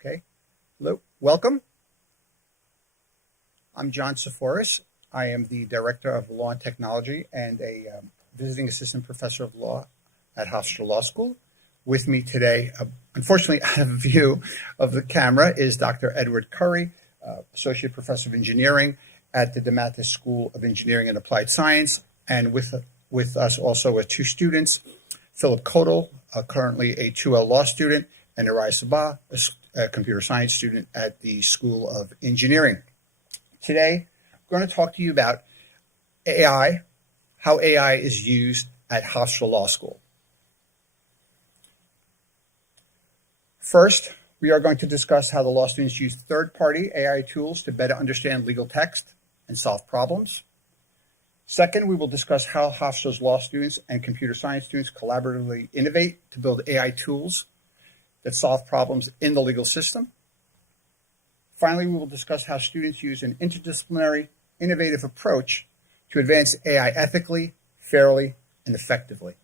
Okay. Hello. Welcome. I'm John Tsiforas. I am the Director of Law and Technology and a visiting assistant professor of law at Hofstra Law School. With me today, unfortunately, out of view of the camera, is Dr. Edward Curry, Associate Professor of Engineering at the Deane School of Engineering and Applied Science. And with us also are two students, Philip Kodal, currently a 2L law student, and Maurice A, a computer science student at the School of Engineering. Today, I'm going to talk to you about AI, how AI is used at Hofstra Law School. First, we are going to discuss how the law students use third-party AI tools to better understand legal text and solve problems. Second, we will discuss how Hofstra's law students and computer science students collaboratively innovate to build AI tools that solve problems in the legal system. Finally, we will discuss how students use an interdisciplinary, innovative approach to advance AI ethically, fairly, and effectively.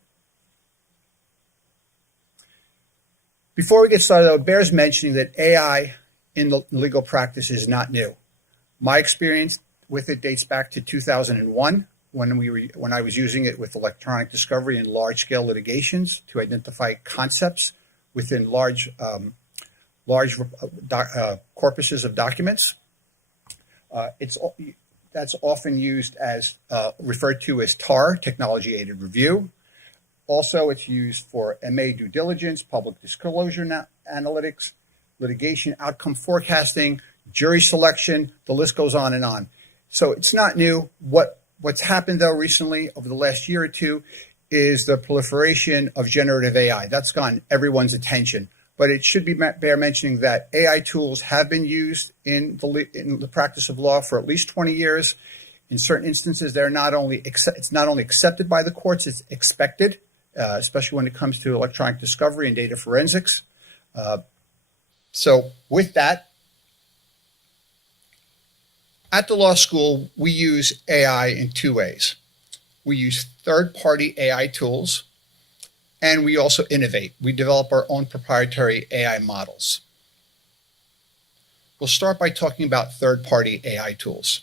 Before we get started, though, it bears mentioning that AI in the legal practice is not new. My experience with it dates back to 2001 when I was using it with electronic discovery in large-scale litigations to identify concepts within large corpuses of documents. That's often used as referred to as TAR, technology-aided review. Also, it's used for MA due diligence, public disclosure analytics, litigation outcome forecasting, jury selection. The list goes on and on. So it's not new. What's happened, though, recently over the last year or two is the proliferation of generative AI. That's gotten everyone's attention. But it should be bear mentioning that AI tools have been used in the practice of law for at least 20 years. In certain instances, it's not only accepted by the courts, it's expected, especially when it comes to electronic discovery and data forensics. So with that, at the law school, we use AI in two ways. We use third-party AI tools, and we also innovate. We develop our own proprietary AI models. We'll start by talking about third-party AI tools.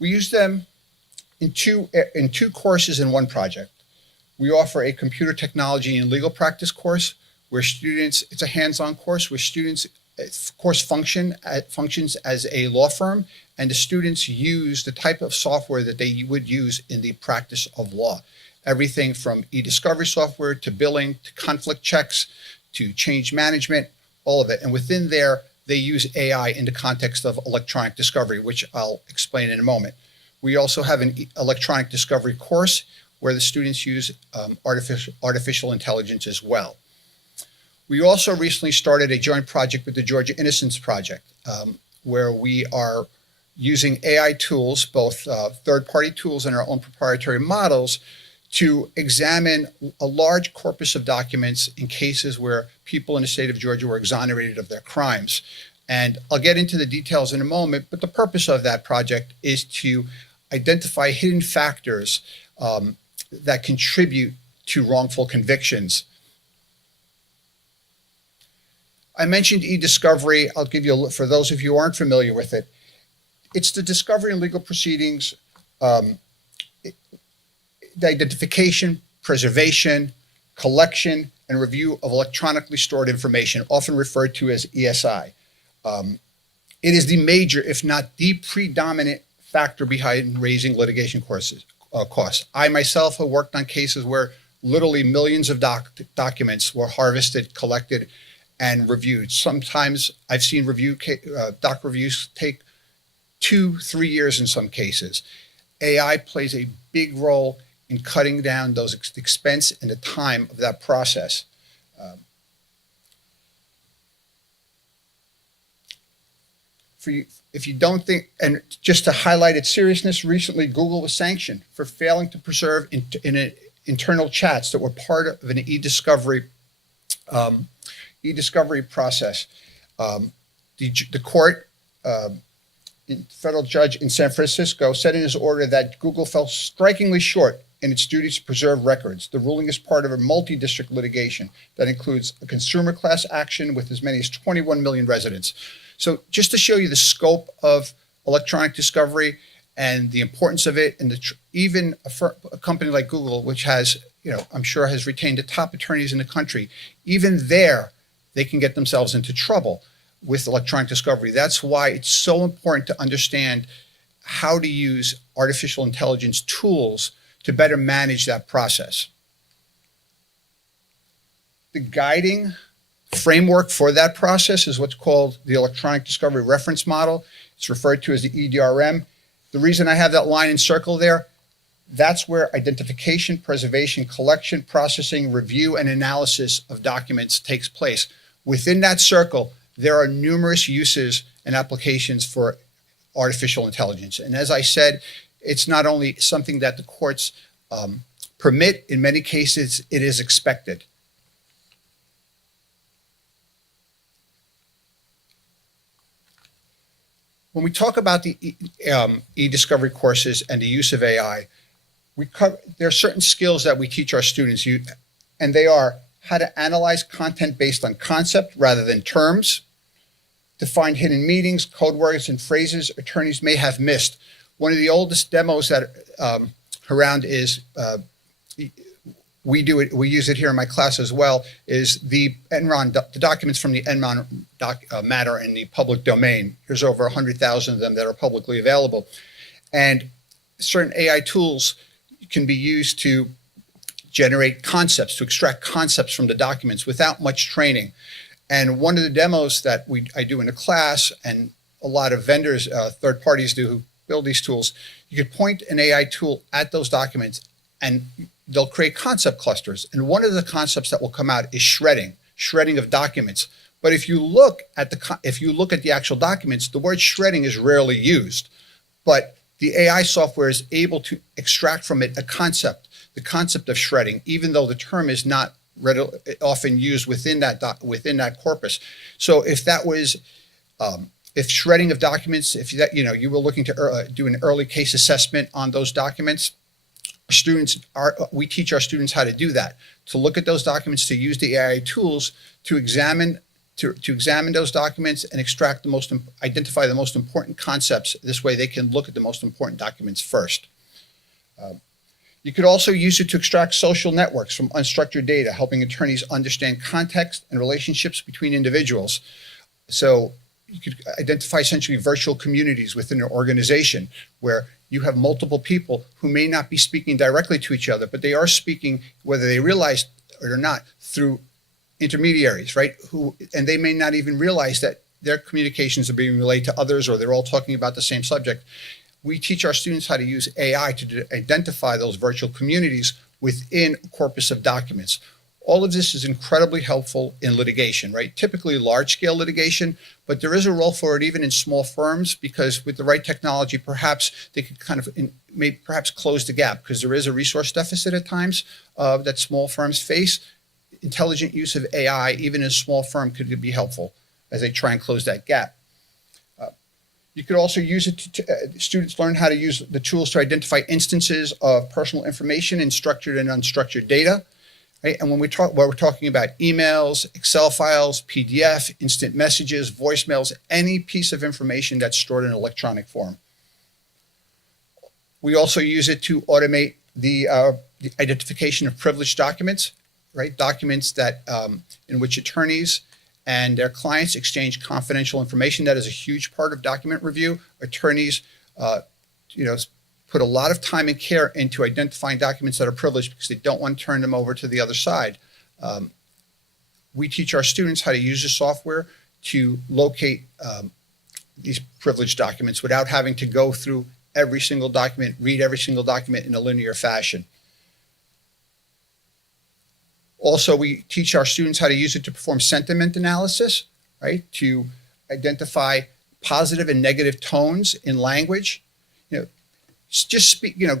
We use them in two courses in one project. We offer a computer technology and legal practice course where students, it's a hands-on course where students, functions as a law firm, and the students use the type of software that they would use in the practice of law. Everything from e-discovery software to billing to conflict checks to change management, all of it. And within there, they use AI in the context of electronic discovery, which I'll explain in a moment. We also have an electronic discovery course where the students use artificial intelligence as well. We also recently started a joint project with the Georgia Innocence Project, where we are using AI tools, both third-party tools and our own proprietary models, to examine a large corpus of documents in cases where people in the state of Georgia were exonerated of their crimes. And I'll get into the details in a moment, but the purpose of that project is to identify hidden factors that contribute to wrongful convictions. I mentioned e-discovery. I'll give you, for those of you who aren't familiar with it, it's the discovery in legal proceedings, the identification, preservation, collection, and review of electronically stored information, often referred to as ESI. It is the major, if not the predominant factor behind raising litigation costs. I myself have worked on cases where literally millions of documents were harvested, collected, and reviewed. Sometimes I've seen doc reviews take 2-3 years in some cases. AI plays a big role in cutting down those expense and the time of that process. If you don't think, and just to highlight its seriousness, recently Google was sanctioned for failing to preserve internal chats that were part of an e-discovery process. The court, federal judge in San Francisco, said in his order that Google fell strikingly short in its duty to preserve records. The ruling is part of a multi-district litigation that includes a consumer class action with as many as 21 million residents. So just to show you the scope of electronic discovery and the importance of it, and even a company like Google, which has, I'm sure has retained the top attorneys in the country, even there, they can get themselves into trouble with electronic discovery. That's why it's so important to understand how to use artificial intelligence tools to better manage that process. The guiding framework for that process is what's called the Electronic Discovery Reference Model. It's referred to as the EDRM. The reason I have that line encircled there, that's where identification, preservation, collection, processing, review, and analysis of documents takes place. Within that circle, there are numerous uses and applications for artificial intelligence. And as I said, it's not only something that the courts permit, in many cases, it is expected. When we talk about the e-discovery courses and the use of AI, there are certain skills that we teach our students, and they are how to analyze content based on concept rather than terms, to find hidden meanings, code words, and phrases attorneys may have missed. One of the oldest demos that around is, we use it here in my class as well, is the Enron, the documents from the Enron matter in the public domain. There's over 100,000 of them that are publicly available. And certain AI tools can be used to generate concepts, to extract concepts from the documents without much training. And one of the demos that I do in a class, and a lot of vendors, third parties do, who build these tools, you could point an AI tool at those documents and they'll create concept clusters. And one of the concepts that will come out is shredding of documents. But if you look at the actual documents, the word shredding is rarely used. But the AI software is able to extract from it the concept of shredding, even though the term is not often used within that corpus. So if that was, if shredding of documents, if that, you were looking to do an early case assessment on those documents, we teach our students how to do that, to look at those documents, to use the AI tools to examine those documents and identify the most important concepts. This way they can look at the most important documents first. You could also use it to extract social networks from unstructured data, helping attorneys understand context and relationships between individuals. So you could identify essentially virtual communities within an organization where you have multiple people who may not be speaking directly to each other, but they are speaking, whether they realize it or not, through intermediaries, right? And they may not even realize that their communications are being relayed to others, or they're all talking about the same subject. We teach our students how to use AI to identify those virtual communities within a corpus of documents. All of this is incredibly helpful in litigation, right? Typically large-scale litigation, but there is a role for it even in small firms, because with the right technology, perhaps they could perhaps close the gap, because there is a resource deficit at times that small firms face. Intelligent use of AI, even in a small firm, could be helpful as they try and close that gap. You could also use it students learn how to use the tools to identify instances of personal information in structured and unstructured data. Right? And when we're talking about emails, Excel files, PDF, instant messages, voicemails, any piece of information that's stored in electronic form. We also use it to automate the identification of privileged documents, right? Documents that in which attorneys and their clients exchange confidential information. That is a huge part of document review. Attorneys, put a lot of time and care into identifying documents that are privileged because they don't want to turn them over to the other side. We teach our students how to use the software to locate these privileged documents without having to go through every single document, read every single document in a linear fashion. Also, we teach our students how to use it to perform sentiment analysis, right? To identify positive and negative tones in language.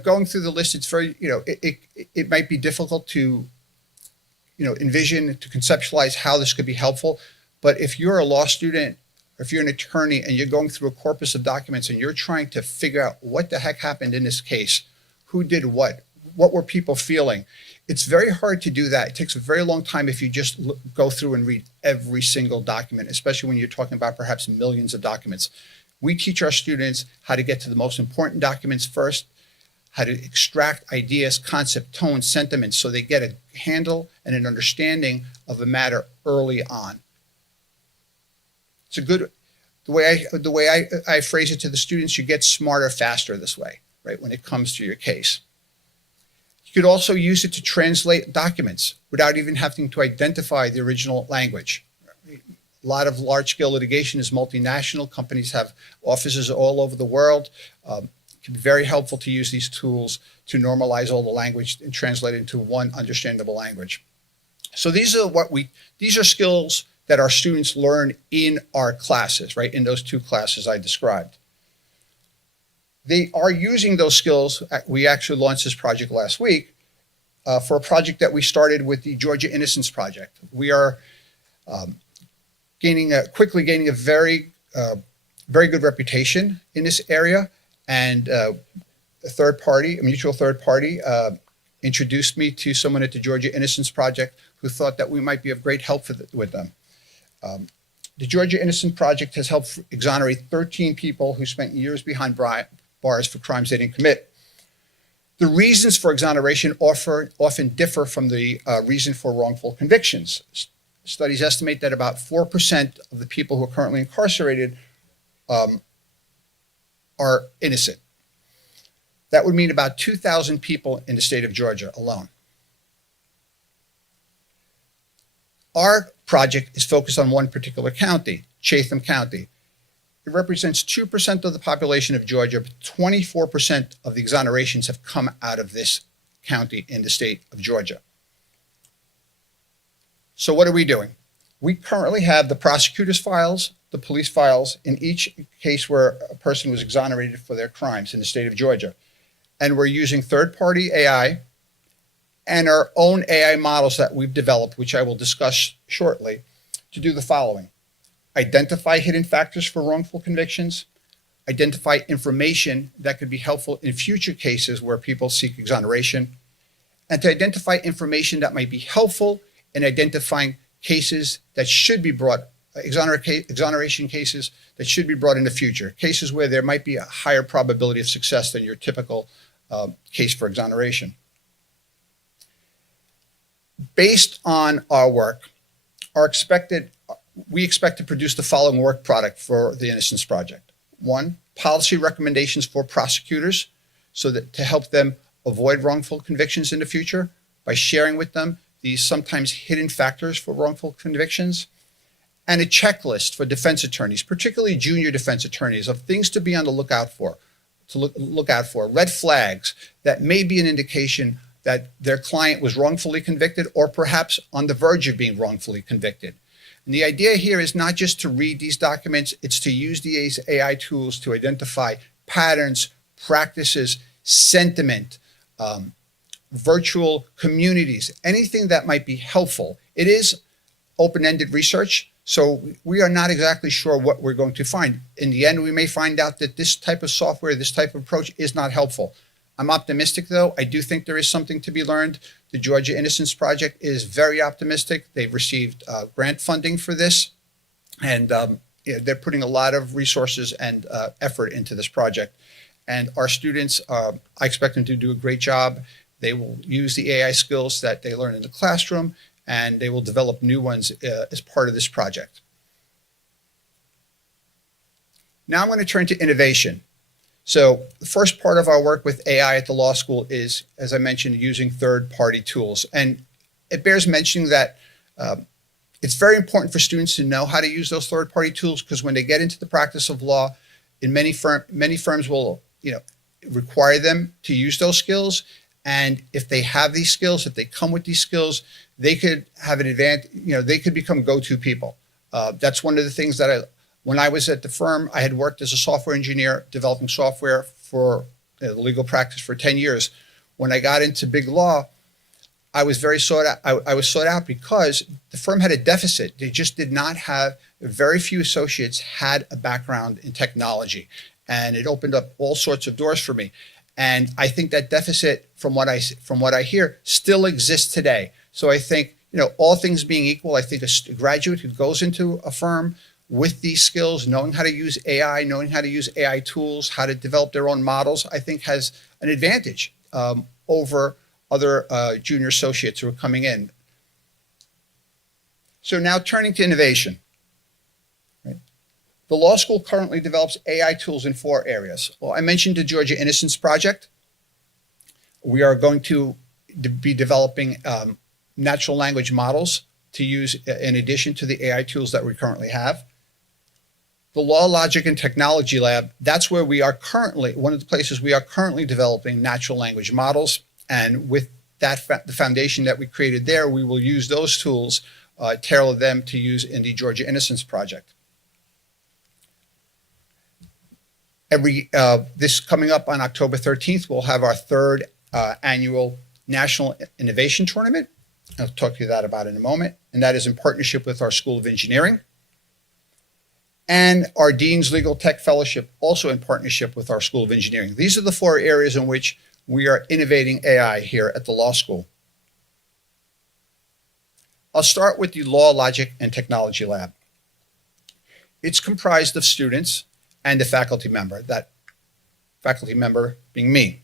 Going through the list, it's very, it might be difficult to, envision, to conceptualize how this could be helpful. But if you're a law student, or if you're an attorney and you're going through a corpus of documents and you're trying to figure out what the heck happened in this case, who did what, what were people feeling? It's very hard to do that. It takes a very long time if you just go through and read every single document, especially when you're talking about perhaps millions of documents. We teach our students how to get to the most important documents first, how to extract ideas, concept, tone, sentiments, so they get a handle and an understanding of a matter early on. It's a good, the way I phrase it to the students, you get smarter faster this way, right, when it comes to your case. You could also use it to translate documents without even having to identify the original language. A lot of large-scale litigation is multinational. Companies have offices all over the world. It can be very helpful to use these tools to normalize all the language and translate it into one understandable language. So these are skills that our students learn in our classes, right, in those 2 classes I described. They are using those skills. We actually launched this project last week for a project that we started with the Georgia Innocence Project. We are quickly gaining a very good reputation in this area, and a mutual third party, introduced me to someone at the Georgia Innocence Project who thought that we might be of great help with them. The Georgia Innocence Project has helped exonerate 13 people who spent years behind bars for crimes they didn't commit. The reasons for exoneration often differ from the reason for wrongful convictions. Studies estimate that about 4% of the people who are currently incarcerated are innocent. That would mean about 2,000 people in the state of Georgia alone. Our project is focused on one particular county, Chatham County. It represents 2% of the population of Georgia, but 24% of the exonerations have come out of this county in the state of Georgia. So what are we doing? We currently have the prosecutor's files, the police files in each case where a person was exonerated for their crimes in the state of Georgia. And we're using third-party AI and our own AI models that we've developed, which I will discuss shortly, to do the following: identify hidden factors for wrongful convictions, identify information that could be helpful in future cases where people seek exoneration, and to identify information that might be helpful in identifying cases that should be brought, exoneration cases that should be brought in the future, cases where there might be a higher probability of success than your typical case for exoneration. Based on our work, we expect to produce the following work product for the Innocence Project. 1, policy recommendations for prosecutors so that to help them avoid wrongful convictions in the future by sharing with them these sometimes hidden factors for wrongful convictions, and a checklist for defense attorneys, particularly junior defense attorneys, of things to be on the lookout for, red flags that may be an indication that their client was wrongfully convicted or perhaps on the verge of being wrongfully convicted. And the idea here is not just to read these documents, it's to use these AI tools to identify patterns, practices, sentiment, virtual communities, anything that might be helpful. It is open-ended research, so we are not exactly sure what we're going to find. In the end, we may find out that this type of software, this type of approach is not helpful. I'm optimistic, though. I do think there is something to be learned. The Georgia Innocence Project is very optimistic. They've received grant funding for this, and they're putting a lot of resources and effort into this project. And our students, I expect them to do a great job. They will use the AI skills that they learn in the classroom, and they will develop new ones as part of this project. Now I'm going to turn to innovation. So the first part of our work with AI at the law school is, as I mentioned, using third-party tools. And it bears mentioning that it's very important for students to know how to use those third-party tools, because when they get into the practice of law, in many firms will require them to use those skills. And if they have these skills, if they come with these skills, they could have an advantage. They could become go-to people. That's one of the things that when I was at the firm, I had worked as a software engineer, developing software for legal practice for 10 years. When I got into big law, I was very sought out. I was sought out because the firm had a deficit. They just did not have, very few associates had a background in technology. And it opened up all sorts of doors for me. And I think that deficit, from what I hear, still exists today. So I think, all things being equal, I think a graduate who goes into a firm with these skills, knowing how to use AI, knowing how to use AI tools, how to develop their own models, I think has an advantage over other junior associates who are coming in. So now turning to innovation. Right? The law school currently develops AI tools in 4 areas. Well, I mentioned the Georgia Innocence Project. We are going to be developing natural language models to use in addition to the AI tools that we currently have. The Law, Logic, and Technology Lab, that's where we are currently, one of the places we are currently developing natural language models. And with that, the foundation that we created there, we will use those tools, tailor them to use in the Georgia Innocence Project. This coming up on October 13th, we'll have our 3rd annual National Innovation Tournament. I'll talk to you about in a moment. And that is in partnership with our School of Engineering. And our Dean's Legal Tech Fellowship, also in partnership with our School of Engineering. These are the 4 areas in which we are innovating AI here at the law school. I'll start with the Law, Logic, and Technology Lab. It's comprised of students and a faculty member, that faculty member being me.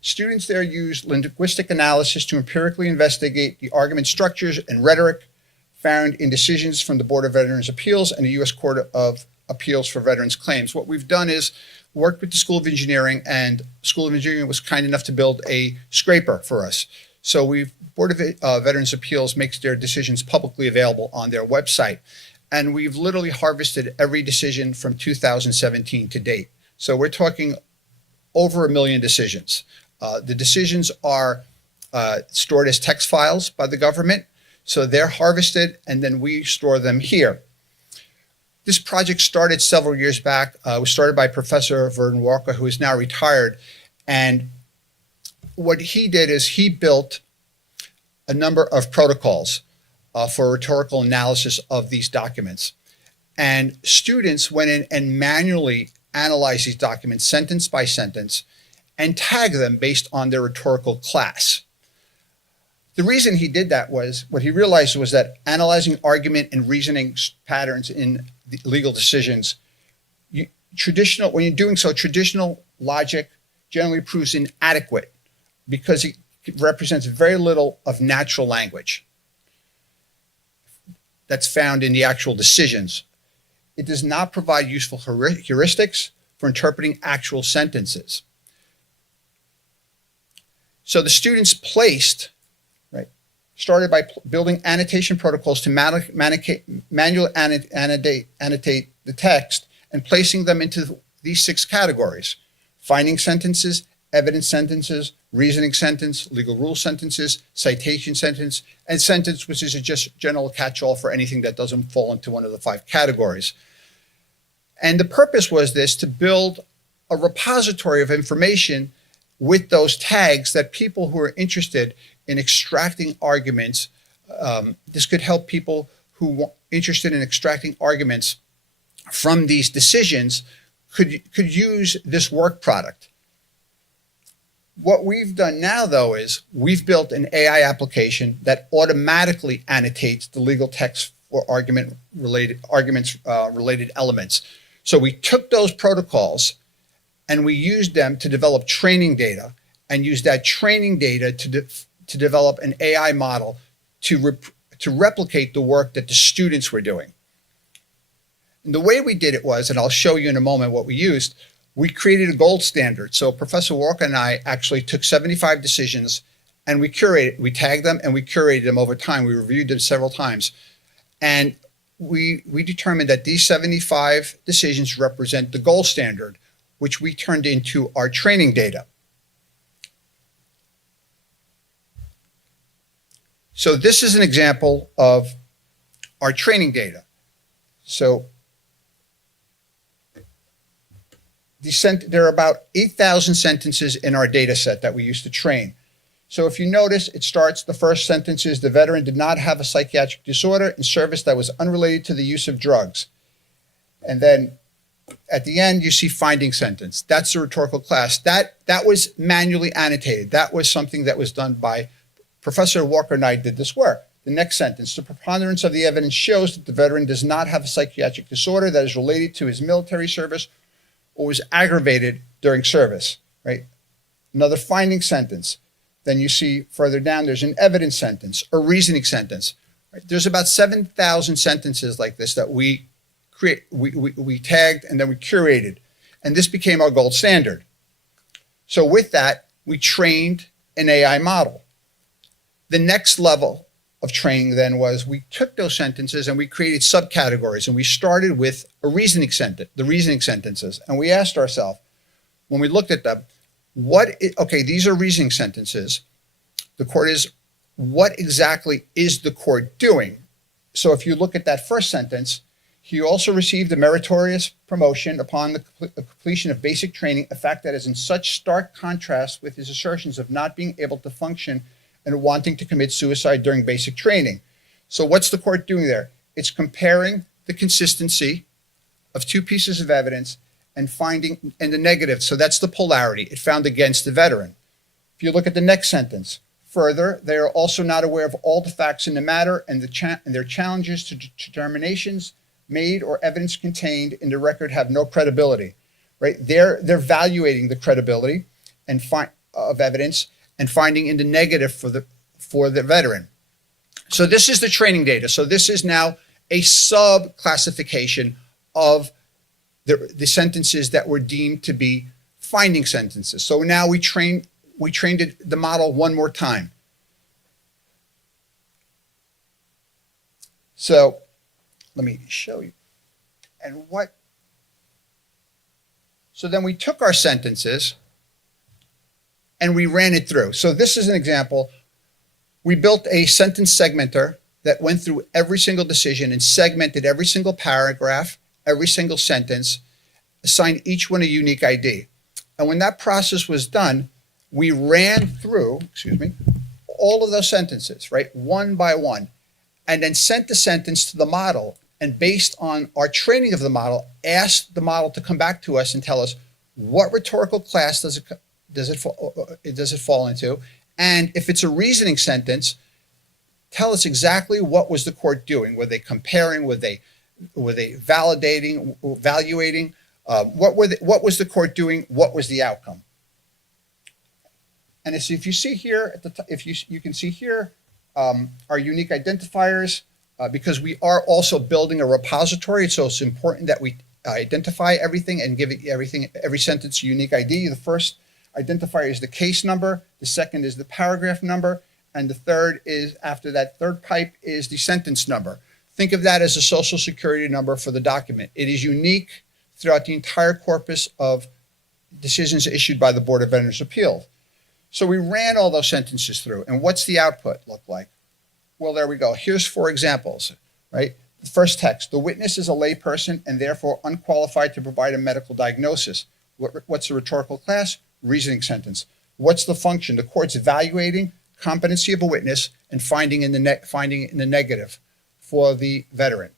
Students there use linguistic analysis to empirically investigate the argument structures and rhetoric found in decisions from the Board of Veterans' Appeals and the U.S. Court of Appeals for Veterans Claims. What we've done is worked with the School of Engineering, and School of Engineering was kind enough to build a scraper for us. So Board of Veterans' Appeals makes their decisions publicly available on their website. And we've literally harvested every decision from 2017 to date. So we're talking over 1 million decisions. The decisions are stored as text files by the government. So they're harvested, and then we store them here. This project started several years back. It was started by Professor Verdon Walker, who is now retired. And what he did is he built a number of protocols for rhetorical analysis of these documents. And students went in and manually analyzed these documents sentence by sentence and tagged them based on their rhetorical class. The reason he did that was, what he realized was that analyzing argument and reasoning patterns in the legal decisions, when you're doing so, traditional logic generally proves inadequate because it represents very little of natural language that's found in the actual decisions. It does not provide useful heuristics for interpreting actual sentences. So the students started by building annotation protocols to manually annotate the text and placing them into these 6 categories: finding sentences, evidence sentences, reasoning sentence, legal rule sentences, citation sentence, and sentence, which is a just general catch-all for anything that doesn't fall into one of the 5 categories. And the purpose was this, to build a repository of information with those tags that people who are interested in extracting arguments, this could help people who are interested in extracting arguments from these decisions could use this work product. What we've done now, though, is we've built an AI application that automatically annotates the legal text for arguments-related elements. So we took those protocols and we used them to develop training data, and used that training data to develop an AI model to replicate the work that the students were doing. And the way we did it was, and I'll show you in a moment what we used, we created a gold standard. So Professor Walker and I actually took 75 decisions and we tagged them and we curated them over time. We reviewed them several times. And we determined that these 75 decisions represent the gold standard, which we turned into our training data. So this is an example of our training data. So there are about 8,000 sentences in our data set that we use to train. So if you notice, it starts, the first sentence is, the veteran did not have a psychiatric disorder in service that was unrelated to the use of drugs. And then At the end, you see finding sentence. That's the rhetorical class. That was manually annotated. That was something that was done by Professor Walker and I did this work. The next sentence, the preponderance of the evidence shows that the veteran does not have a psychiatric disorder that is related to his military service or was aggravated during service, right? Another finding sentence. Then you see further down, there's an evidence sentence, a reasoning sentence. Right? There's about 7,000 sentences like this that we tagged and then we curated. And this became our gold standard. So with that, we trained an AI model. The next level of training then was we took those sentences and we created subcategories, and we started with the reasoning sentences. And we asked ourselves, when we looked at them, these are reasoning sentences. The court is, what exactly is the court doing? So if you look at that first sentence, he also received a meritorious promotion upon the completion of basic training, a fact that is in such stark contrast with his assertions of not being able to function and wanting to commit suicide during basic training. So what's the court doing there? It's comparing the consistency of two pieces of evidence and finding the negative. So that's the polarity it found against the veteran. If you look at the next sentence, further, they are also not aware of all the facts in the matter and their challenges to determinations made or evidence contained in the record have no credibility, right? They're evaluating the credibility of evidence and finding in the negative for the veteran. So this is the training data. So this is now a sub-classification of the sentences that were deemed to be finding sentences. So now we trained the model one more time. So let me show you. So then we took our sentences and we ran it through. So this is an example. We built a sentence segmenter that went through every single decision and segmented every single paragraph, every single sentence, assigned each one a unique ID. And when that process was done, we ran through, all of those sentences, right, one by one, and then sent the sentence to the model. And based on our training of the model, asked the model to come back to us and tell us what rhetorical class does it fall into, and if it's a reasoning sentence, tell us exactly what was the court doing. Were they comparing? Were they validating, evaluating? What was the court doing? What was the outcome? And if you see here at the top, you can see here our unique identifiers. Because we are also building a repository, so it's important that we identify everything and give it every sentence a unique ID. The first identifier is the case number, the second is the paragraph number, and the third is, after that third pipe, is the sentence number. Think of that as a social security number for the document. It is unique throughout the entire corpus of decisions issued by the Board of Veterans' Appeals. So we ran all those sentences through, and what's the output look like? Well, there we go. Here's 4 examples, right? The first text, the witness is a layperson and therefore unqualified to provide a medical diagnosis. What's the rhetorical class? Reasoning sentence. What's the function? The court's evaluating competency of a witness and finding in the negative for the veteran.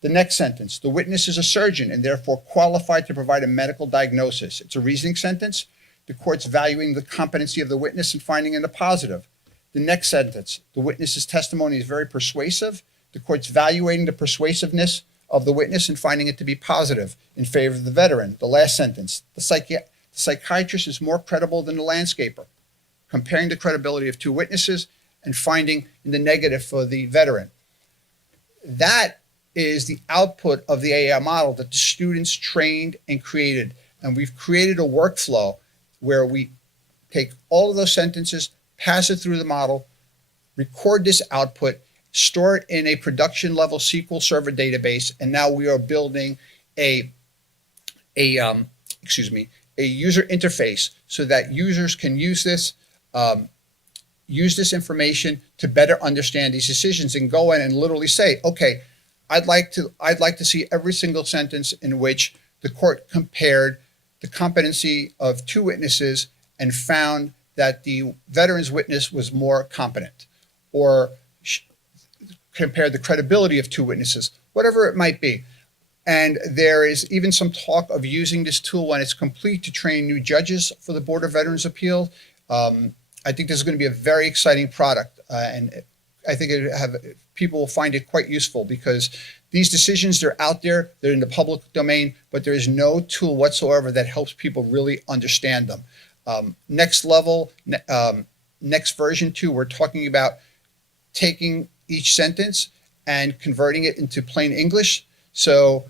The next sentence, the witness is a surgeon and therefore qualified to provide a medical diagnosis. It's a reasoning sentence. The court's valuing the competency of the witness and finding in the positive. The next sentence, the witness's testimony is very persuasive. The court's evaluating the persuasiveness of the witness and finding it to be positive in favor of the veteran. The last sentence, the psychiatrist is more credible than the landscaper, comparing the credibility of 2 witnesses and finding in the negative for the veteran. That is the output of the AI model that the students trained and created. And we've created a workflow where we take all of those sentences, pass it through the model, record this output, store it in a production level SQL Server database, and now we are building a user interface so that users can use this information to better understand these decisions and go in and literally say, okay, I'd like to see every single sentence in which the court compared the competency of 2 witnesses and found that the veteran's witness was more competent, or compared the credibility of 2 witnesses, whatever it might be. And there is even some talk of using this tool when it's complete to train new judges for the Board of Veterans Appeal. I think this is going to be a very exciting product, and I think people will find it quite useful because these decisions, they're out there, they're in the public domain, but there is no tool whatsoever that helps people really understand them. Next level, next version 2, we're talking about taking each sentence and converting it into plain English. So,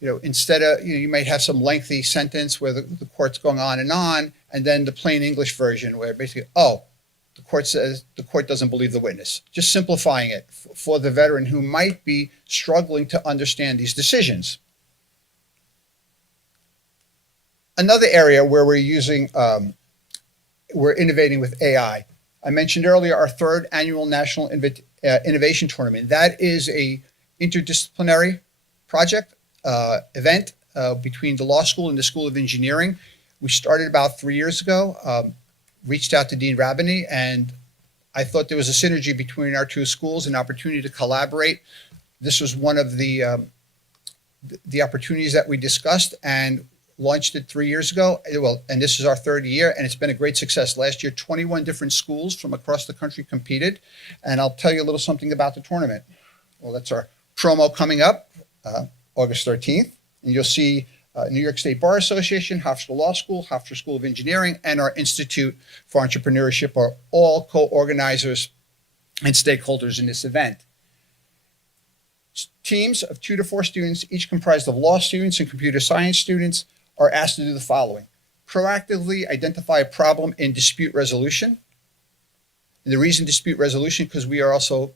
instead of, you might have some lengthy sentence where the court's going on, and then the plain English version where basically, the court says the court doesn't believe the witness. Just simplifying it for the veteran who might be struggling to understand these decisions. Another area where we're innovating with AI. I mentioned earlier our 3rd annual National Innovation Tournament. That is a interdisciplinary project event between the law school and the School of Engineering. We started about 3 years ago, reached out to Dean Rabini, and I thought there was a synergy between our 2 schools, an opportunity to collaborate. This was one of the opportunities that we discussed and launched it 3 years ago. Well, and this is our 3rd year, and it's been a great success. Last year, 21 different schools from across the country competed, and I'll tell you a little something about the tournament. Well, that's our promo coming up, August 13th, and you'll see New York State Bar Association, Hofstra Law School, Hofstra School of Engineering, and our Institute for Entrepreneurship are all co-organizers and stakeholders in this event. Teams of 2 to 4 students, each comprised of law students and computer science students, are asked to do the following: proactively identify a problem in dispute resolution. And the reason dispute resolution, because we are also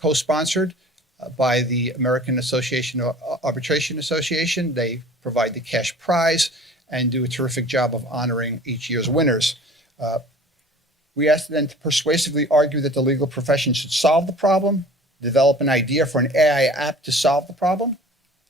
co-sponsored by the American Arbitration Association. They provide the cash prize and do a terrific job of honoring each year's winners. We asked them to persuasively argue that the legal profession should solve the problem, develop an idea for an AI app to solve the problem,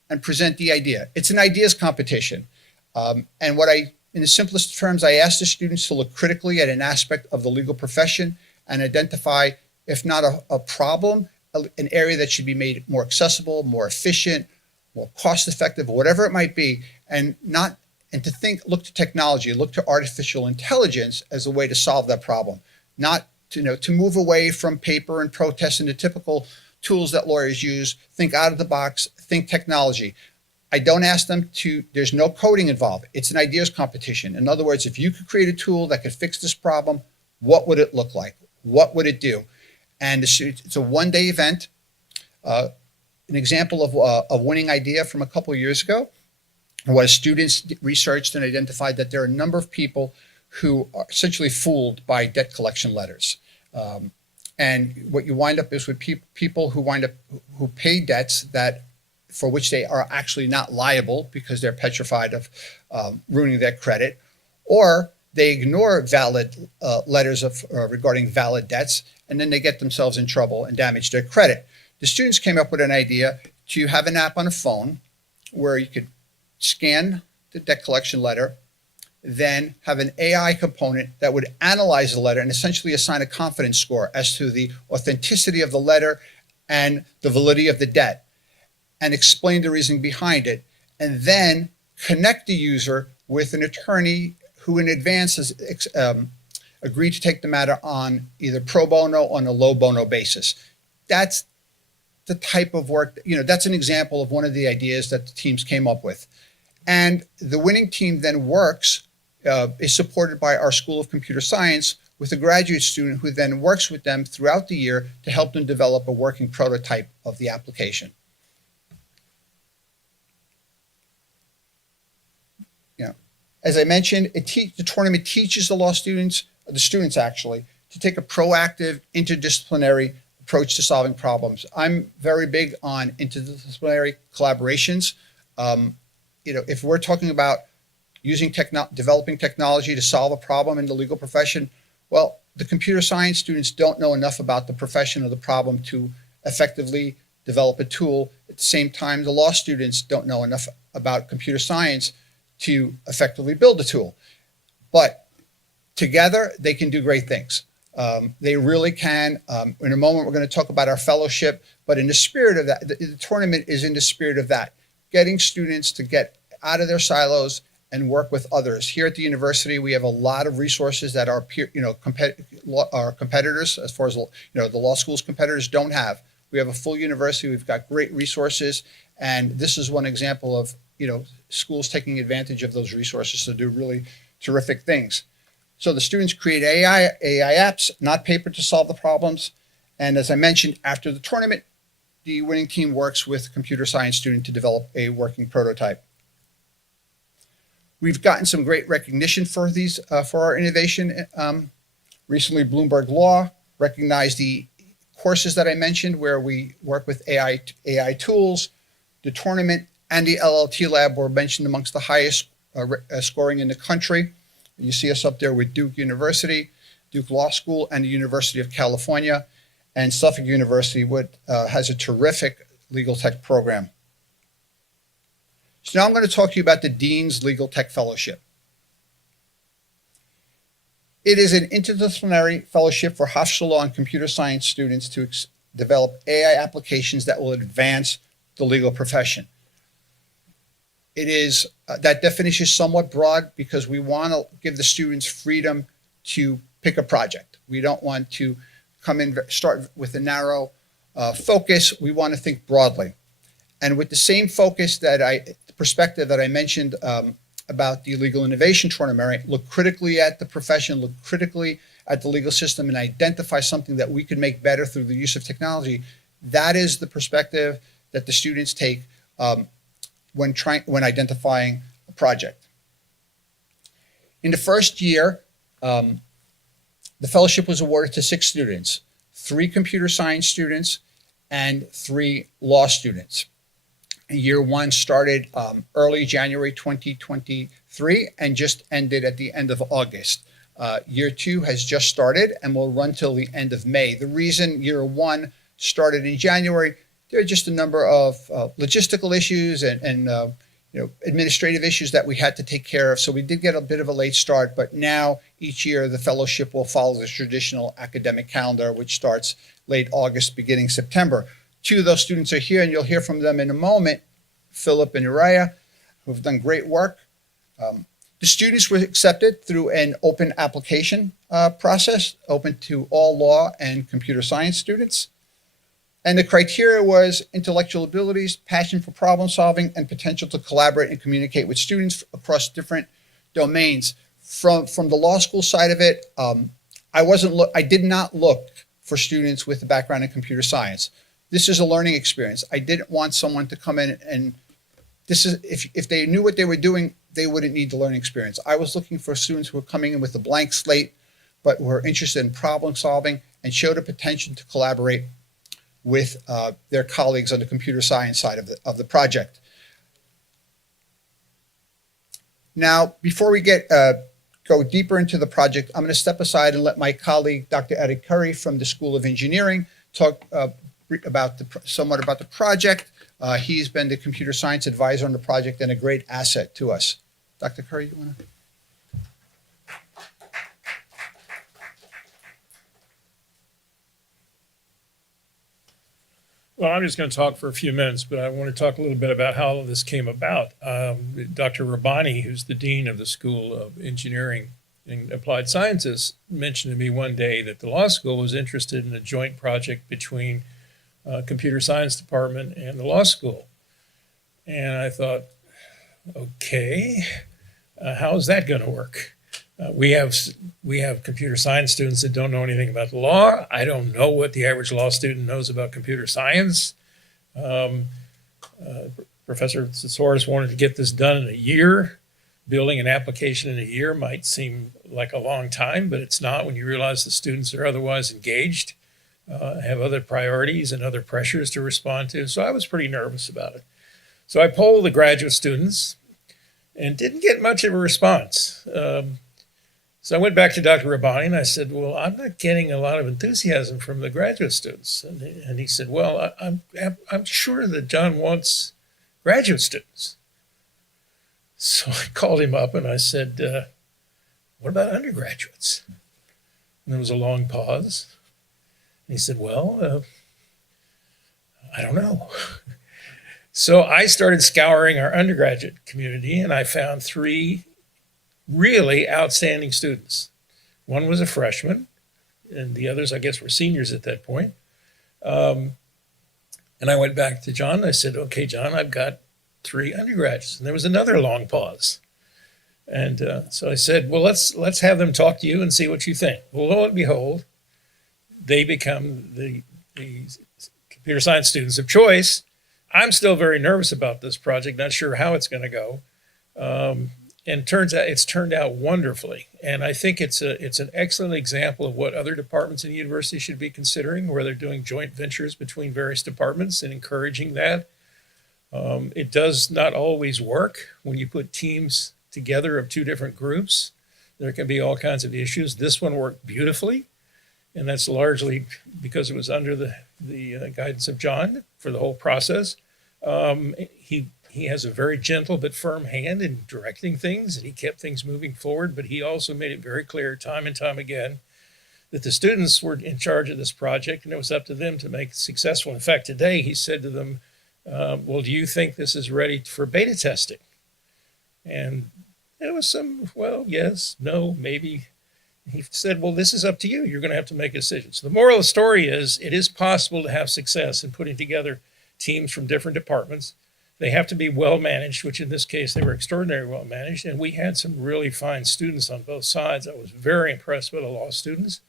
and present the idea. It's an ideas competition. And in the simplest terms, I asked the students to look critically at an aspect of the legal profession and identify, if not a problem, an area that should be made more accessible, more efficient, more cost-effective, whatever it might be, and to look to technology, look to artificial intelligence as a way to solve that problem, not to move away from paper and protest and the typical tools that lawyers use. Think out of the box, think technology. I don't ask them there's no coding involved. It's an ideas competition. In other words, if you could create a tool that could fix this problem, what would it look like? What would it do? And it's a one-day event. An example of a winning idea from a couple of years ago was students researched and identified that there are a number of people who are essentially fooled by debt collection letters. And what you wind up is with people who pay debts for which they are actually not liable because they're petrified of ruining their credit, or they ignore valid letters regarding valid debts, and then they get themselves in trouble and damage their credit. The students came up with an idea to have an app on a phone where you could scan the debt collection letter, then have an AI component that would analyze the letter and essentially assign a confidence score as to the authenticity of the letter and the validity of the debt, and explain the reasoning behind it, and then connect the user with an attorney who in advance has agreed to take the matter on either pro bono or on a low bono basis. That's the type of work, that's an example of one of the ideas that the teams came up with. And the winning team then is supported by our School of Computer Science with a graduate student who then works with them throughout the year to help them develop a working prototype of the application. As I mentioned, the tournament teaches the students actually, to take a proactive, interdisciplinary approach to solving problems. I'm very big on interdisciplinary collaborations. If we're talking about developing technology to solve a problem in the legal profession, well, the computer science students don't know enough about the profession or the problem to effectively develop a tool. At the same time, the law students don't know enough about computer science to effectively build a tool. But together, they can do great things. They really can. In a moment, we're going to talk about our fellowship, but in the spirit of that, the tournament is in the spirit of that, getting students to get out of their silos and work with others. Here at the university, we have a lot of resources that our peer, our competitors, as far as the law school's competitors, don't have. We have a full university. We've got great resources, and this is one example of schools taking advantage of those resources to do really terrific things. So the students create AI apps, not paper, to solve the problems. And as I mentioned, after the tournament, the winning team works with a computer science student to develop a working prototype. We've gotten some great recognition for these, for our innovation. Recently, Bloomberg Law recognized the courses that I mentioned where we work with AI tools. The tournament and the LLT lab were mentioned amongst the highest scoring in the country. You see us up there with Duke University, Duke Law School, and the University of California. And Suffolk University has a terrific legal tech program. So now I'm going to talk to you about the Deane's Legal Tech Fellowship. It is an interdisciplinary fellowship for Hofstra Law and computer science students to develop AI applications that will advance the legal profession. It is, that definition is somewhat broad because we want to give the students freedom to pick a project. We don't want to start with a narrow focus. We want to think broadly. And with the same focus perspective that I mentioned about the legal innovation tournament, look critically at the profession, look critically at the legal system, and identify something that we could make better through the use of technology. That is the perspective that the students take when identifying a project. In the first year, the fellowship was awarded to 6 students, 3 computer science students and 3 law students. Year 1 started early January 2023 and just ended at the end of August. Year 2 has just started and will run till the end of May. The reason year 1 started in January, there are just a number of logistical issues and administrative issues that we had to take care of. So we did get a bit of a late start, but now each year the fellowship will follow the traditional academic calendar, which starts late August, beginning September. 2 of those students are here, and you'll hear from them in a moment, Philip and Uriah, who have done great work. The students were accepted through an open application process, open to all law and computer science students. And the criteria was intellectual abilities, passion for problem solving, and potential to collaborate and communicate with students across different domains. From the law school side of it, I did not look for students with a background in computer science. This is a learning experience. I didn't want someone to come in and if they knew what they were doing, they wouldn't need the learning experience. I was looking for students who were coming in with a blank slate, but were interested in problem solving and showed a potential to collaborate with their colleagues on the computer science side of the project. Now, before we go deeper into the project, I'm going to step aside and let my colleague, Dr. Eric Curry from the School of Engineering, talk somewhat about the project. He's been the computer science advisor on the project and a great asset to us. Dr. Curry, you want to? Well, I'm just going to talk for a few minutes, but I want to talk a little bit about how this came about. Dr. Rabbani, who's the dean of the School of Engineering and Applied Sciences, mentioned to me one day that the law school was interested in a joint project between computer science department and the law school. And I thought, okay, how is that going to work? We have computer science students that don't know anything about the law. I don't know what the average law student knows about computer science. Professor Tsiforas wanted to get this done in a year. Building an application in a year might seem like a long time, but it's not when you realize the students are otherwise engaged, have other priorities and other pressures to respond to. So I was pretty nervous about it. So I polled the graduate students and didn't get much of a response. So I went back to Dr. Rabbani and I said, well, I'm not getting a lot of enthusiasm from the graduate students. And he said, well, I'm sure that John wants graduate students. So I called him up and I said, what about undergraduates? And there was a long pause. And he said, well, I don't know. So I started scouring our undergraduate community, and I found 3 really outstanding students. One was a freshman, and the others, I guess, were seniors at that point. And I went back to John and I said, okay, John, I've got 3 undergraduates. And there was another long pause. And so I said, well, let's have them talk to you and see what you think. Well, lo and behold, they become the computer science students of choice. I'm still very nervous about this project, not sure how it's going to go. And turns out it's turned out wonderfully. And I think it's an excellent example of what other departments in the university should be considering, where they're doing joint ventures between various departments and encouraging that. It does not always work when you put teams together of 2 different groups. There can be all kinds of issues. This one worked beautifully, and that's largely because it was under the guidance of John for the whole process. He has a very gentle but firm hand in directing things, and he kept things moving forward, but he also made it very clear time and time again that the students were in charge of this project, and it was up to them to make it successful. In fact, today he said to them, well, do you think this is ready for beta testing? And there was some, well, yes, no, maybe. He said, well, this is up to you. You're going to have to make a decision. So the moral of the story is it is possible to have success in putting together teams from different departments. They have to be well managed, which in this case, they were extraordinarily well managed. And we had some really fine students on both sides. I was very impressed by the law students.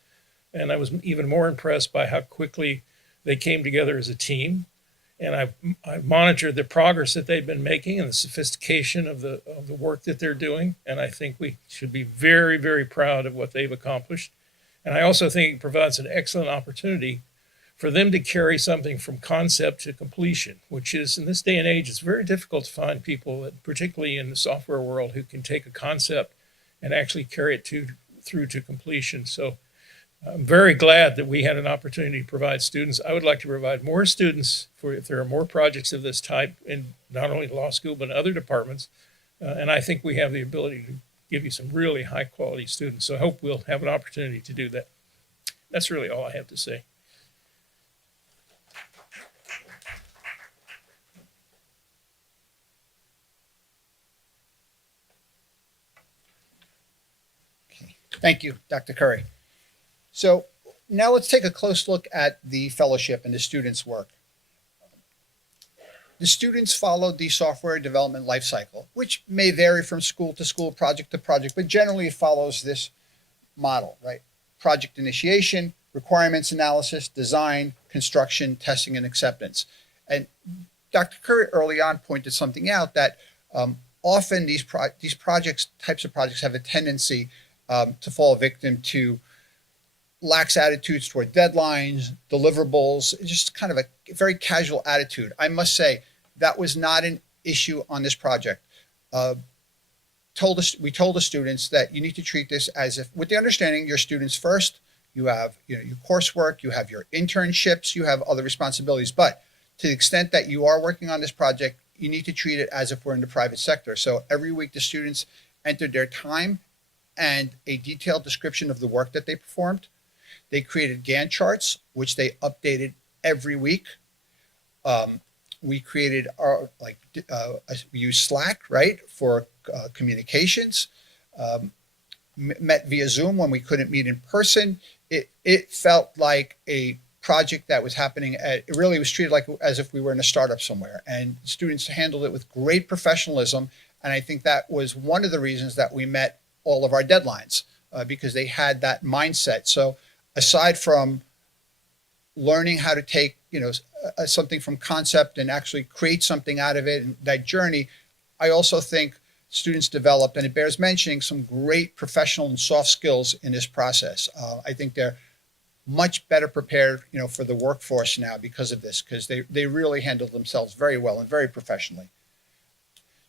And I was even more impressed by how quickly they came together as a team. And I've monitored the progress that they've been making and the sophistication of the work that they're doing. And I think we should be very, very proud of what they've accomplished. And I also think it provides an excellent opportunity for them to carry something from concept to completion, which is, in this day and age, it's very difficult to find people, particularly in the software world, who can take a concept and actually carry it through to completion. So I'm very glad that we had an opportunity to provide students. I would like to provide more students for if there are more projects of this type in not only law school, but other departments. And I think we have the ability to give you some really high quality students. So I hope we'll have an opportunity to do that. That's really all I have to say. Thank you, Dr. Curry. So now let's take a close look at the fellowship and the students' work. The students followed the software development lifecycle, which may vary from school to school, project to project, but generally it follows this model, right? Project initiation, requirements analysis, design, construction, testing, and acceptance. And Dr. Curry early on pointed something out that often these types of projects have a tendency to fall victim to lax attitudes toward deadlines, deliverables, just kind of a very casual attitude. I must say that was not an issue on this project. We told the students that you need to treat this as if, with the understanding, your students first. You have your coursework, you have your internships, you have other responsibilities. But to the extent that you are working on this project, you need to treat it as if we're in the private sector. So every week the students entered their time and a detailed description of the work that they performed. They created Gantt charts, which they updated every week. We created we use Slack, right, for communications. Met via Zoom when we couldn't meet in person. It felt like a project that was happening it really was treated like as if we were in a startup somewhere, and students handled it with great professionalism. And I think that was one of the reasons that we met all of our deadlines, because they had that mindset. So aside from learning how to take, something from concept and actually create something out of it, and that journey, I also think students developed, and it bears mentioning, some great professional and soft skills in this process. I think they're much better prepared, for the workforce now because of this, because they really handled themselves very well and very professionally.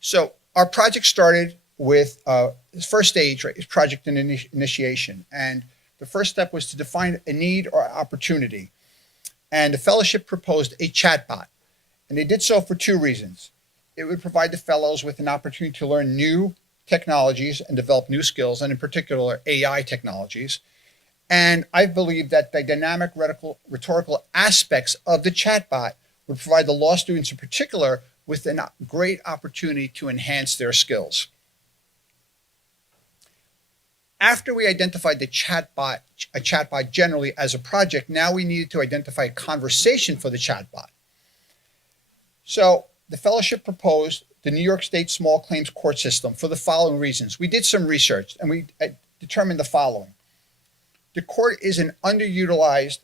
So our project started with the first stage, right, is project initiation. And the first step was to define a need or opportunity. And the fellowship proposed a chatbot. And they did so for 2 reasons. It would provide the fellows with an opportunity to learn new technologies and develop new skills, and in particular, AI technologies. And I believe that the dynamic rhetorical aspects of the chatbot would provide the law students in particular with a great opportunity to enhance their skills. After we identified a chatbot generally as a project, now we needed to identify a conversation for the chatbot. So the fellowship proposed the New York State Small Claims Court system for the following reasons. We did some research and we determined the following. The court is an underutilized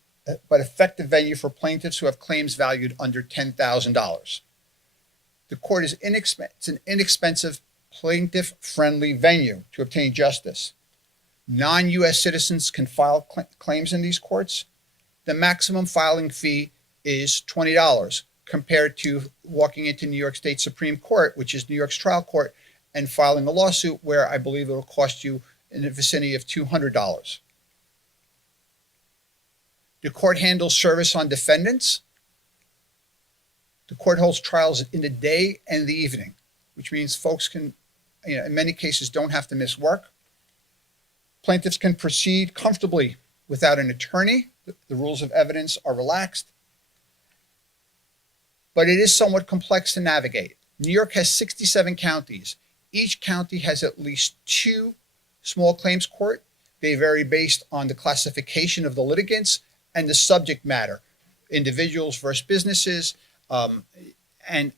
but effective venue for plaintiffs who have claims valued under $10,000. The court is an inexpensive, plaintiff-friendly venue to obtain justice. Non-U.S. citizens can file claims in these courts. The maximum filing fee is $20 compared to walking into New York State Supreme Court, which is New York's trial court, and filing a lawsuit where I believe it will cost you in the vicinity of $200. The court handles service on defendants. The court holds trials in the day and the evening, which means folks can, in many cases, don't have to miss work. Plaintiffs can proceed comfortably without an attorney. The rules of evidence are relaxed. But it is somewhat complex to navigate. New York has 67 counties. Each county has at least 2 small claims court. They vary based on the classification of the litigants and the subject matter, individuals versus businesses, and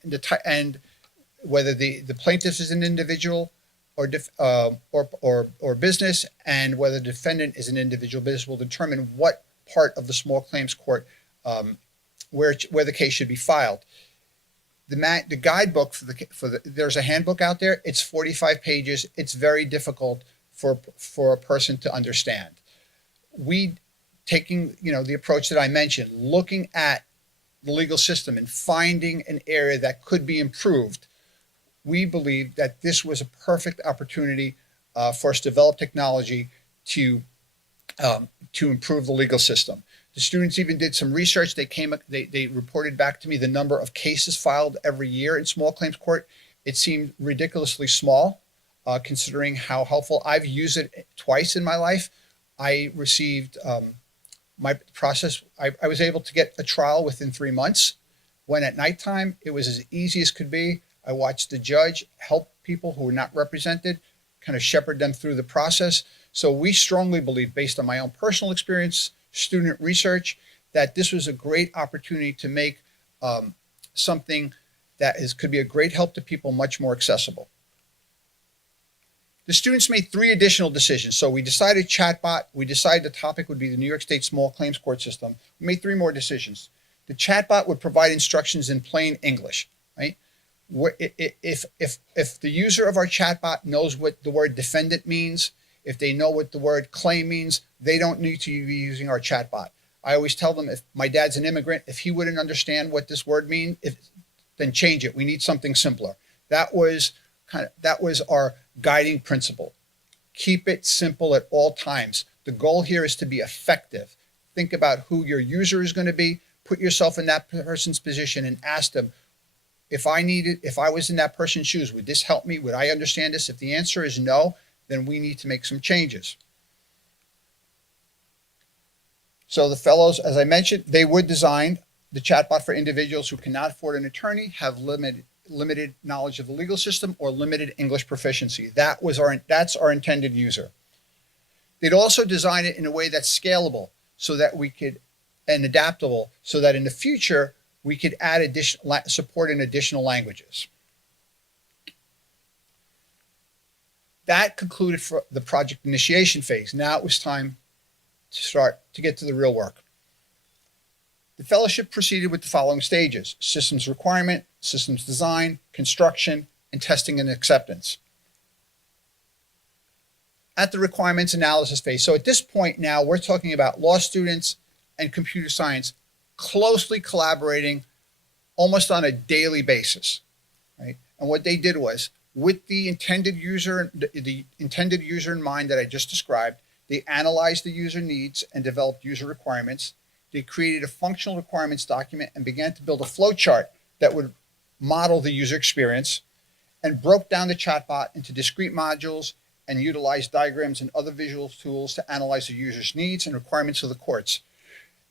whether the plaintiff is an individual or business, and whether the defendant is an individual business will determine what part of the small claims court where the case should be filed. The guidebook there's a handbook out there. It's 45 pages. It's very difficult for a person to understand. We taking the approach that I mentioned, looking at the legal system and finding an area that could be improved. We believe that this was a perfect opportunity for us to develop technology to improve the legal system. The students even did some research. They reported back to me the number of cases filed every year in small claims court. It seemed ridiculously small, considering how helpful. I've used it twice in my life. I received my process. I was able to get a trial within 3 months, when at nighttime it was as easy as could be. I watched the judge help people who were not represented, kind of shepherd them through the process. So we strongly believe, based on my own personal experience, student research, that this was a great opportunity to make something that could be a great help to people much more accessible. The students made 3 additional decisions. So we decided chatbot. We decided the topic would be the New York State Small Claims Court system. We made 3 more decisions. The chatbot would provide instructions in plain English, right? If the user of our chatbot knows what the word defendant means, if they know what the word claim means, they don't need to be using our chatbot. I always tell them, if my dad's an immigrant, if he wouldn't understand what this word means, then change it. We need something simpler. That was our guiding principle. Keep it simple at all times. The goal here is to be effective. Think about who your user is going to be. Put yourself in that person's position and ask them, if I was in that person's shoes, would this help me? Would I understand this? If the answer is no, then we need to make some changes. So the fellows, as I mentioned, they would design the chatbot for individuals who cannot afford an attorney, have limited knowledge of the legal system, or limited English proficiency. That's our intended user. They'd also design it in a way that's scalable, and adaptable, so that in the future we could add additional support in additional languages. That concluded for the project initiation phase. Now it was time to get to the real work. The fellowship proceeded with the following stages: systems requirement, systems design, construction, and testing and acceptance. At the requirements analysis phase, so at this point now we're talking about law students and computer science closely collaborating almost on a daily basis, right? And what they did was, with the intended user in mind that I just described, they analyzed the user needs and developed user requirements. They created a functional requirements document and began to build a flow chart that would model the user experience, and broke down the chatbot into discrete modules and utilize diagrams and other visual tools to analyze the user's needs and requirements of the courts.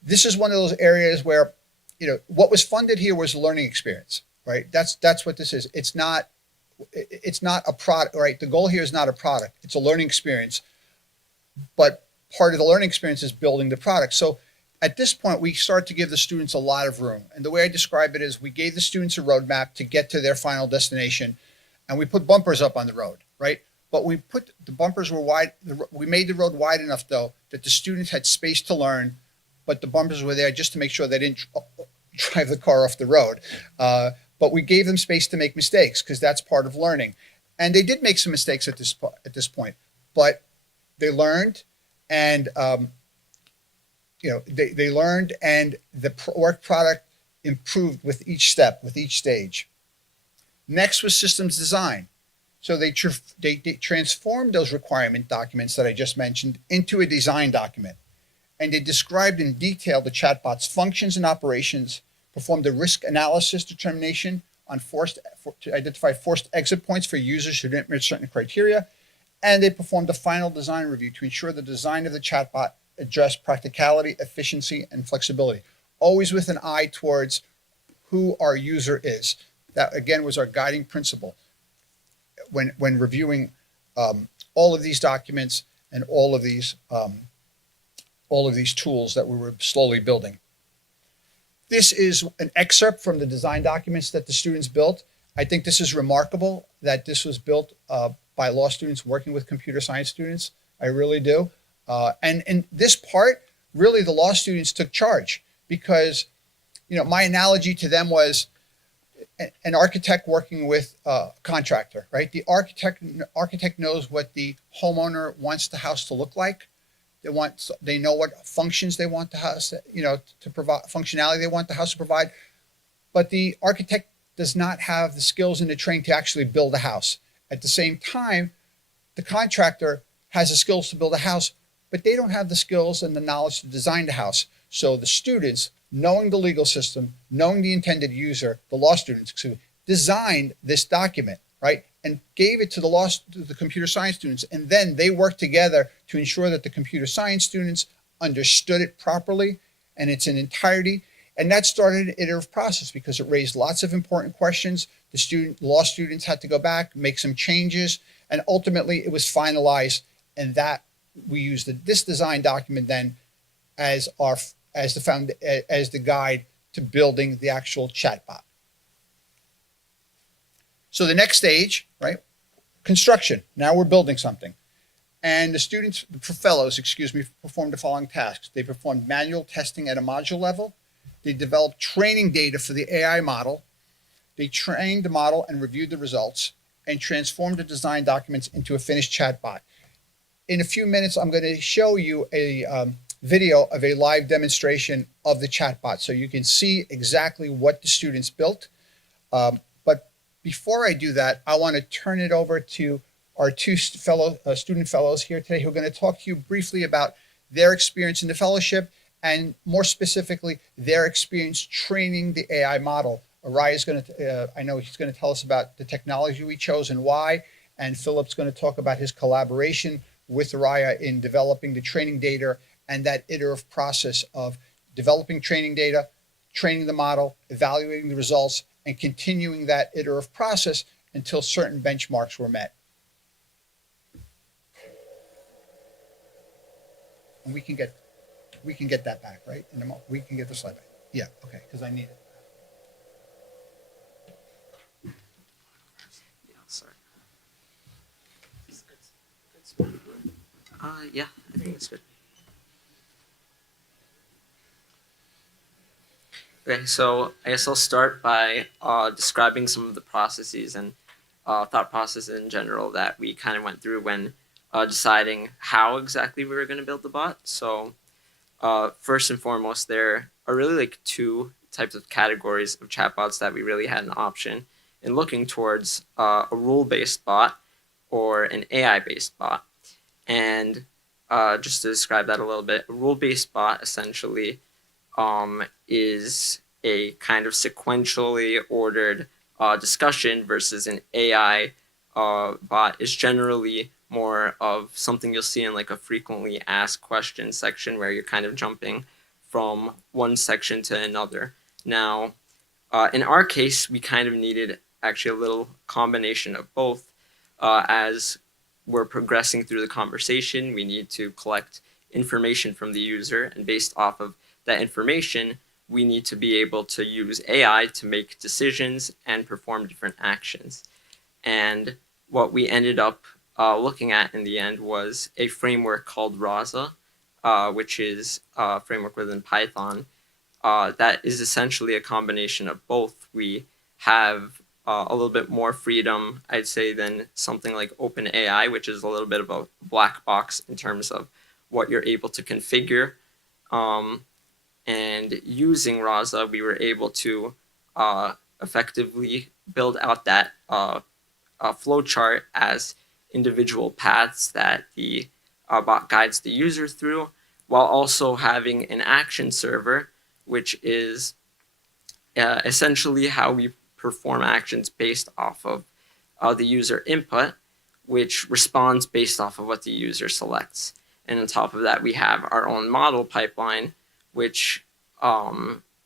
This is one of those areas where, what was funded here was a learning experience, right? That's what this is. It's not a product, right? The goal here is not a product. It's a learning experience, but part of the learning experience is building the product. So at this point, we start to give the students a lot of room. And the way I describe it is we gave the students a roadmap to get to their final destination, and we put bumpers up on the road, right? But we put the bumpers were wide. We made the road wide enough, though, that the students had space to learn, but the bumpers were there just to make sure they didn't drive the car off the road. But we gave them space to make mistakes because that's part of learning. And they did make some mistakes at this point, but they learned, and they learned, and the work product improved with each step, with each stage. Next was systems design. So they transformed those requirement documents that I just mentioned into a design document. And they described in detail the chatbot's functions and operations, performed a risk analysis determination to identify forced exit points for users who didn't meet certain criteria, and they performed a final design review to ensure the design of the chatbot addressed practicality, efficiency, and flexibility, always with an eye towards who our user is. That, again, was our guiding principle when reviewing all of these documents and all of these tools that we were slowly building. This is an excerpt from the design documents that the students built. I think this is remarkable that this was built by law students working with computer science students. I really do. And in this part, really the law students took charge because, my analogy to them was an architect working with a contractor, right? The architect knows what the homeowner wants the house to look like. They know what functions they want the house, to provide, functionality they want the house to provide. But the architect does not have the skills and the training to actually build a house. At the same time, the contractor has the skills to build a house, but they don't have the skills and the knowledge to design the house. So the students, knowing the legal system, knowing the intended user, the law students, designed this document, right? And gave it to the computer science students. And then they worked together to ensure that the computer science students understood it properly and its in entirety. And that started an iterative process because it raised lots of important questions. The law students had to go back, make some changes, and ultimately it was finalized. And that we used this design document then as the guide to building the actual chatbot. So the next stage, right? Construction. Now we're building something. And the fellows, performed the following tasks. They performed manual testing at a module level. They developed training data for the AI model. They trained the model and reviewed the results and transformed the design documents into a finished chatbot. In a few minutes, I'm going to show you a video of a live demonstration of the chatbot so you can see exactly what the students built. But before I do that, I want to turn it over to our two student fellows here today who are going to talk to you briefly about their experience in the fellowship and more specifically, their experience training the AI model. Araya is going to, I know he's going to tell us about the technology we chose and why, and Philip's going to talk about his collaboration with Araya in developing the training data and that iterative process of developing training data, training the model, evaluating the results, and continuing that iterative process until certain benchmarks were met. And we can get that back, right? We can get the slide back. Yeah, okay, because I need it. Yeah, sorry. Yeah, I think it's good. Okay, so I guess I'll start by describing some of the processes and thought process in general that we kind of went through when deciding how exactly we were going to build the bot. So first and foremost, there are really like two types of categories of chatbots that we really had an option in looking towards a rule-based bot or an AI-based bot. And just to describe that a little bit, a rule-based bot essentially is a kind of sequentially ordered discussion versus an AI bot is generally more of something you'll see in like a frequently asked questions section where you're kind of jumping from one section to another. Now, in our case, we kind of needed actually a little combination of both. As we're progressing through the conversation, we need to collect information from the user, and based off of that information, we need to be able to use AI to make decisions and perform different actions. And what we ended up looking at in the end was a framework called Rasa, which is a framework within Python that is essentially a combination of both. We have a little bit more freedom, I'd say, than something like OpenAI, which is a little bit of a black box in terms of what you're able to configure. And using Rasa, we were able to effectively build out that flow chart as individual paths that the bot guides the user through, while also having an action server, which is essentially how we perform actions based off of the user input, which responds based off of what the user selects. And on top of that, we have our own model pipeline, which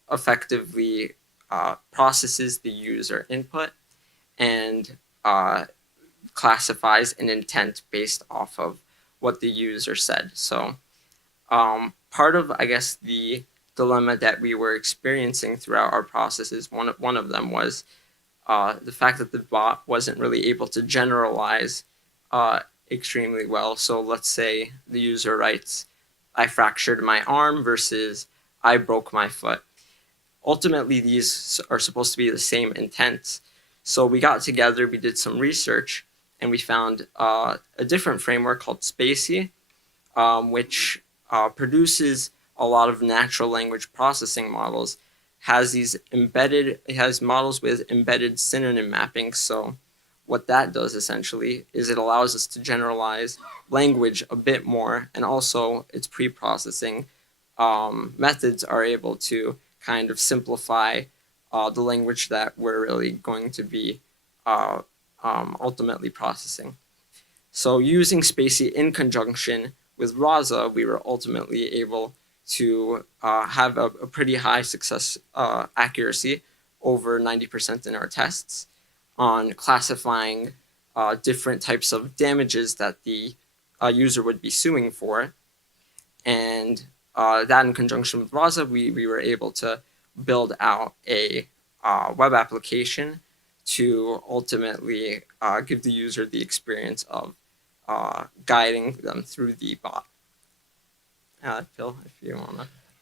effectively processes the user input and classifies an intent based off of what the user said. So part of, I guess, the dilemma that we were experiencing throughout our processes, one of them was the fact that the bot wasn't really able to generalize extremely well. So let's say the user writes, I fractured my arm versus I broke my foot. Ultimately, these are supposed to be the same intents. So we got together, we did some research, and we found a different framework called Spacey, which produces a lot of natural language processing models, it has models with embedded synonym mapping. So what that does essentially is it allows us to generalize language a bit more, and also its pre-processing methods are able to kind of simplify the language that we're really going to be ultimately processing. So using Spacey in conjunction with Rasa, we were ultimately able to have a pretty high success accuracy, over 90% in our tests, on classifying different types of damages that the user would be suing for. And that in conjunction with Rasa, we were able to build out a web application to ultimately give the user the experience of guiding them through the bot. Phil, if you want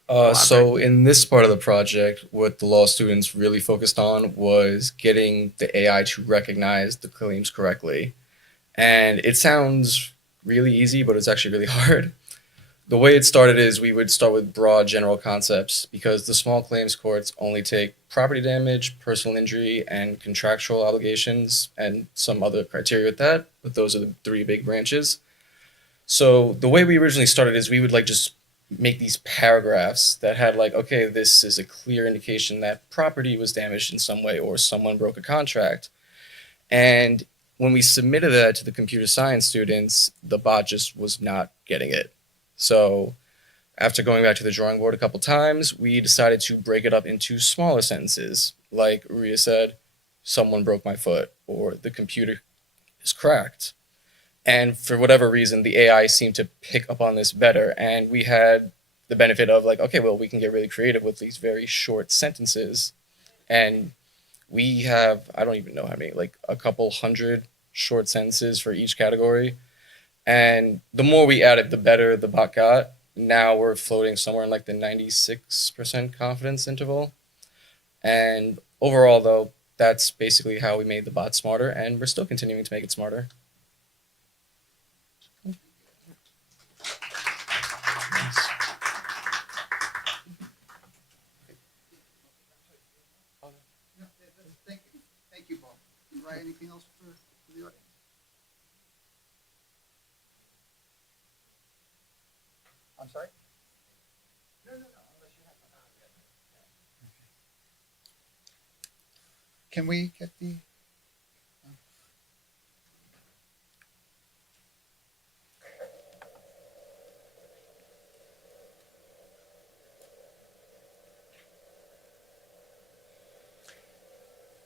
to. So in this part of the project, what the law students really focused on was getting the AI to recognize the claims correctly. And it sounds really easy, but it's actually really hard. The way it started is we would start with broad general concepts, because the small claims courts only take property damage, personal injury, and contractual obligations, and some other criteria with that, but those are the three big branches. So the way we originally started is we would just make these paragraphs that had okay, this is a clear indication that property was damaged in some way or someone broke a contract. And when we submitted that to the computer science students, the bot just was not getting it. So after going back to the drawing board a couple times, we decided to break it up into smaller sentences. Like Ria said, someone broke my foot, or the computer is cracked. And for whatever reason, the AI seemed to pick up on this better. And we had the benefit of okay, well, we can get really creative with these very short sentences. And we have, I don't even know how many, a couple hundred short sentences for each category. And the more we added, the better the bot got. Now we're floating somewhere in the 96% confidence interval. And overall, though, that's basically how we made the bot smarter, and we're still continuing to make it smarter. Thank you, Bob. Right, anything else for the audience? I'm sorry? No, unless you have. Can we get the?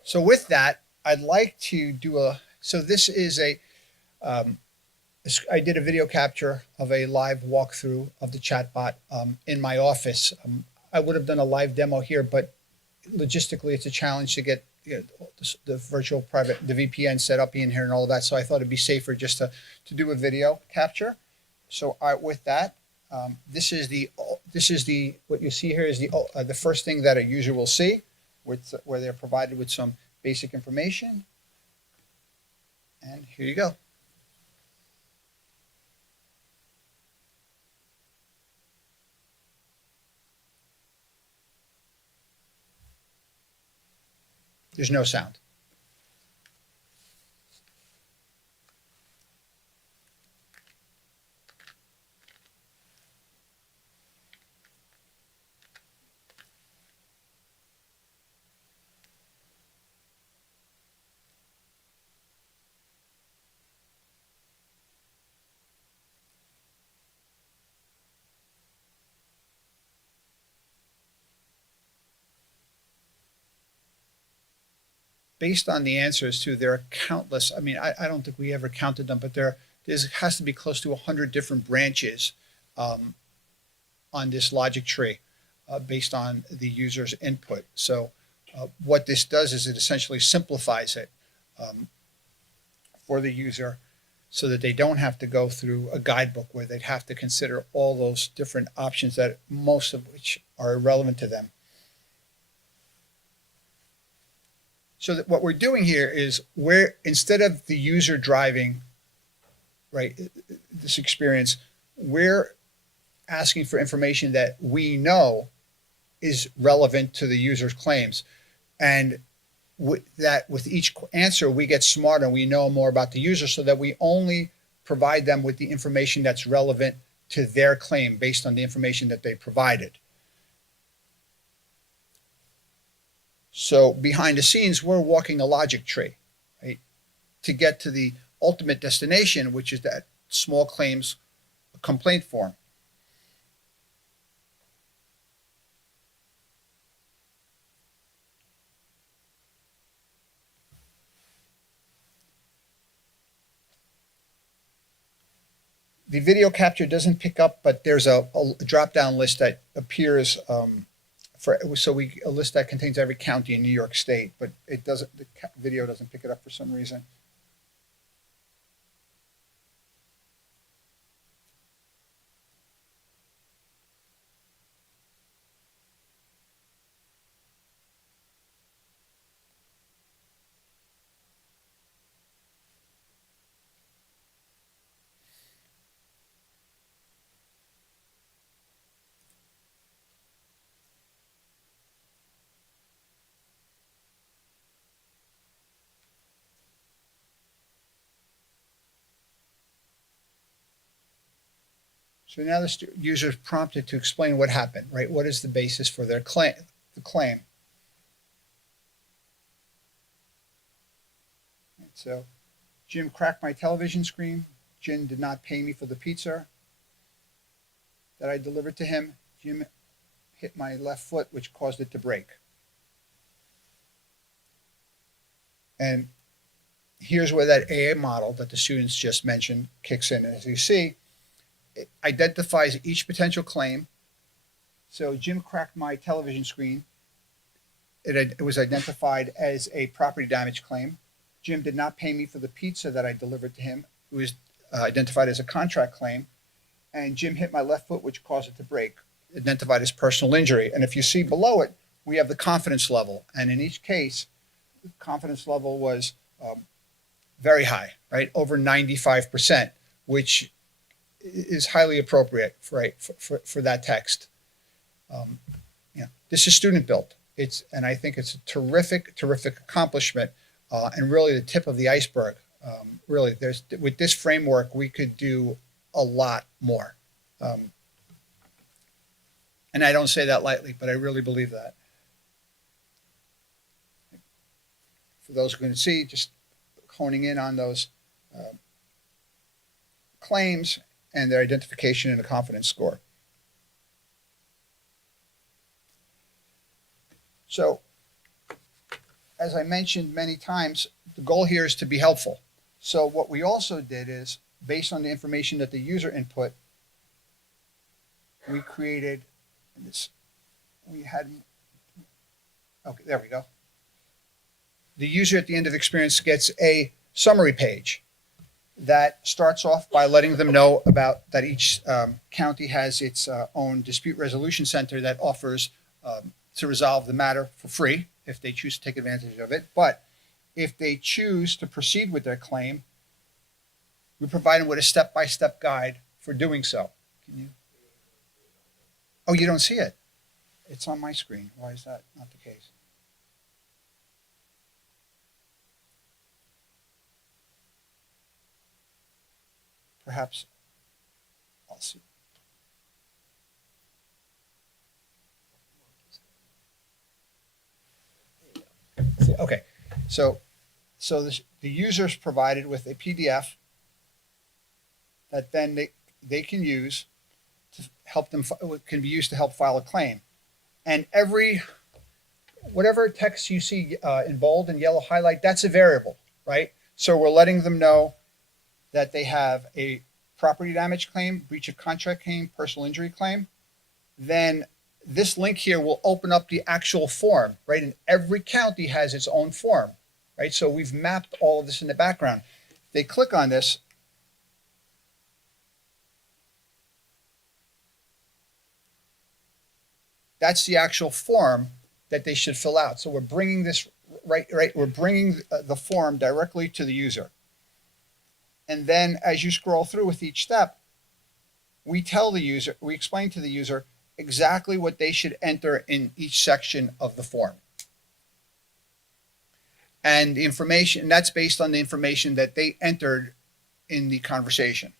So with that, I'd like to do so this is I did a video capture of a live walkthrough of the chatbot in my office. I would have done a live demo here, but logistically it's a challenge to get the virtual private, the VPN set up in here and all of that. So I thought it'd be safer just to do a video capture. So with that, this is the what you see here is the first thing that a user will see, where they're provided with some basic information. And here you go. There's no sound. Based on the answers too, there are countless. I mean, I don't think we ever counted them, but there has to be close to 100 different branches on this logic tree based on the user's input. So what this does is it essentially simplifies it for the user so that they don't have to go through a guidebook where they'd have to consider all those different options that most of which are irrelevant to them. So that what we're doing here is instead of the user driving, right, this experience, we're asking for information that we know is relevant to the user's claims. And with each answer, we get smarter and we know more about the user so that we only provide them with the information that's relevant to their claim based on the information that they provided. So behind the scenes, we're walking a logic tree, right, to get to the ultimate destination, which is that small claims complaint form. The video capture doesn't pick up, but there's a drop-down list that appears a list that contains every county in New York State, but it doesn't. The video doesn't pick it up for some reason. So now the user is prompted to explain what happened, right? What is the basis for their claim? So, Jim cracked my television screen. Jim did not pay me for the pizza that I delivered to him. Jim hit my left foot, which caused it to break. And here's where that AA model that the students just mentioned kicks in. And as you see, it identifies each potential claim. So Jim cracked my television screen. It was identified as a property damage claim. Jim did not pay me for the pizza that I delivered to him. It was identified as a contract claim. And Jim hit my left foot, which caused it to break, identified as personal injury. And if you see below it, we have the confidence level. And in each case, the confidence level was very high, right? Over 95%, which is highly appropriate, right, for that text. This is student built. And I think it's a terrific accomplishment, and really the tip of the iceberg. Really, with this framework, we could do a lot more. And I don't say that lightly, but I really believe that. For those who can see, just honing in on those claims and their identification and a confidence score. So as I mentioned many times, the goal here is to be helpful. So what we also did is, based on the information that the user input, we created this. Okay, there we go. The user at the end of the experience gets a summary page that starts off by letting them know about that each county has its own dispute resolution center that offers to resolve the matter for free if they choose to take advantage of it. But if they choose to proceed with their claim, we provide them with a step-by-step guide for doing so. Can you? Oh, you don't see it? It's on my screen. Why is that not the case? Perhaps I'll see. Okay, so the user is provided with a PDF that then they can use to help them, can be used to help file a claim. And whatever text you see in bold and yellow highlight, that's a variable, right? So we're letting them know that they have a property damage claim, breach of contract claim, personal injury claim. Then this link here will open up the actual form, right? And every county has its own form, right? So we've mapped all of this in the background. They click on this. That's the actual form that they should fill out. So we're bringing this right. We're bringing the form directly to the user. And then as you scroll through with each step, we explain to the user exactly what they should enter in each section of the form. And the information, that's based on the information that they entered in the conversation.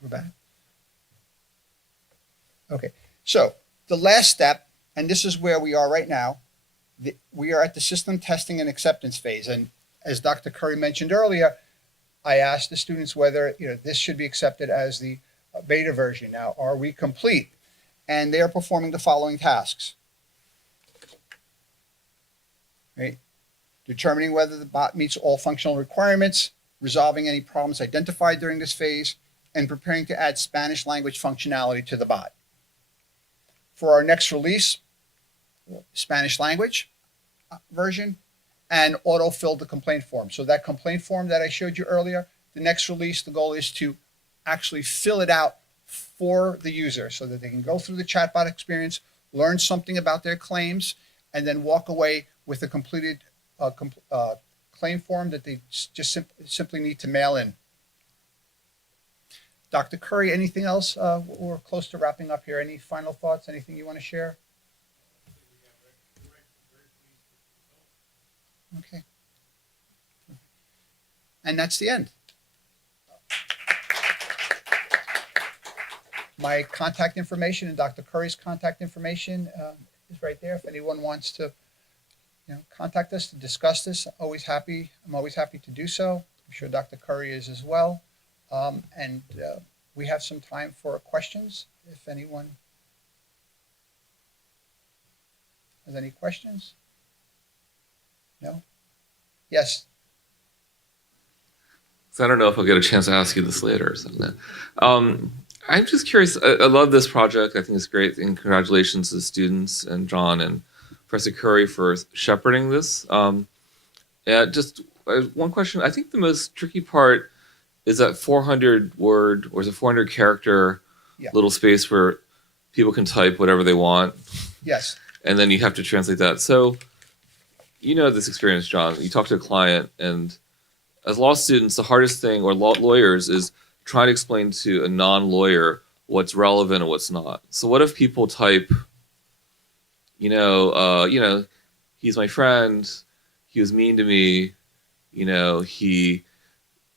We're back. Okay, so the last step, and this is where we are right now, we are at the system testing and acceptance phase. And as Dr. Curry mentioned earlier, I asked the students whether this should be accepted as the beta version. Now, are we complete? And they are performing the following tasks. Right? Determining whether the bot meets all functional requirements, resolving any problems identified during this phase, and preparing to add Spanish language functionality to the bot. For our next release, Spanish language version, and auto-fill the complaint form. So that complaint form that I showed you earlier, the next release, the goal is to actually fill it out for the user so that they can go through the chatbot experience, learn something about their claims, and then walk away with a completed claim form that they just simply need to mail in. Dr. Curry, anything else? We're close to wrapping up here. Any final thoughts? Anything you want to share? Okay. And that's the end. My contact information and Dr. Curry's contact information is right there. If anyone wants to contact us to discuss this, I'm always happy to do so. I'm sure Dr. Curry is as well. And we have some time for questions. If anyone has any questions? No? Yes. So I don't know if I'll get a chance to ask you this later or something. I'm just curious. I love this project. I think it's great. And congratulations to the students and John and Professor Curry for shepherding this. Just one question. I think the most tricky part is that 400-word or is it 400-character little space where people can type whatever they want. Yes. And then you have to translate that. So, this experience, John. You talk to a client, and as law students, the hardest thing, or lawyers, is trying to explain to a non-lawyer what's relevant and what's not. So what if people type, he's my friend, he was mean to me,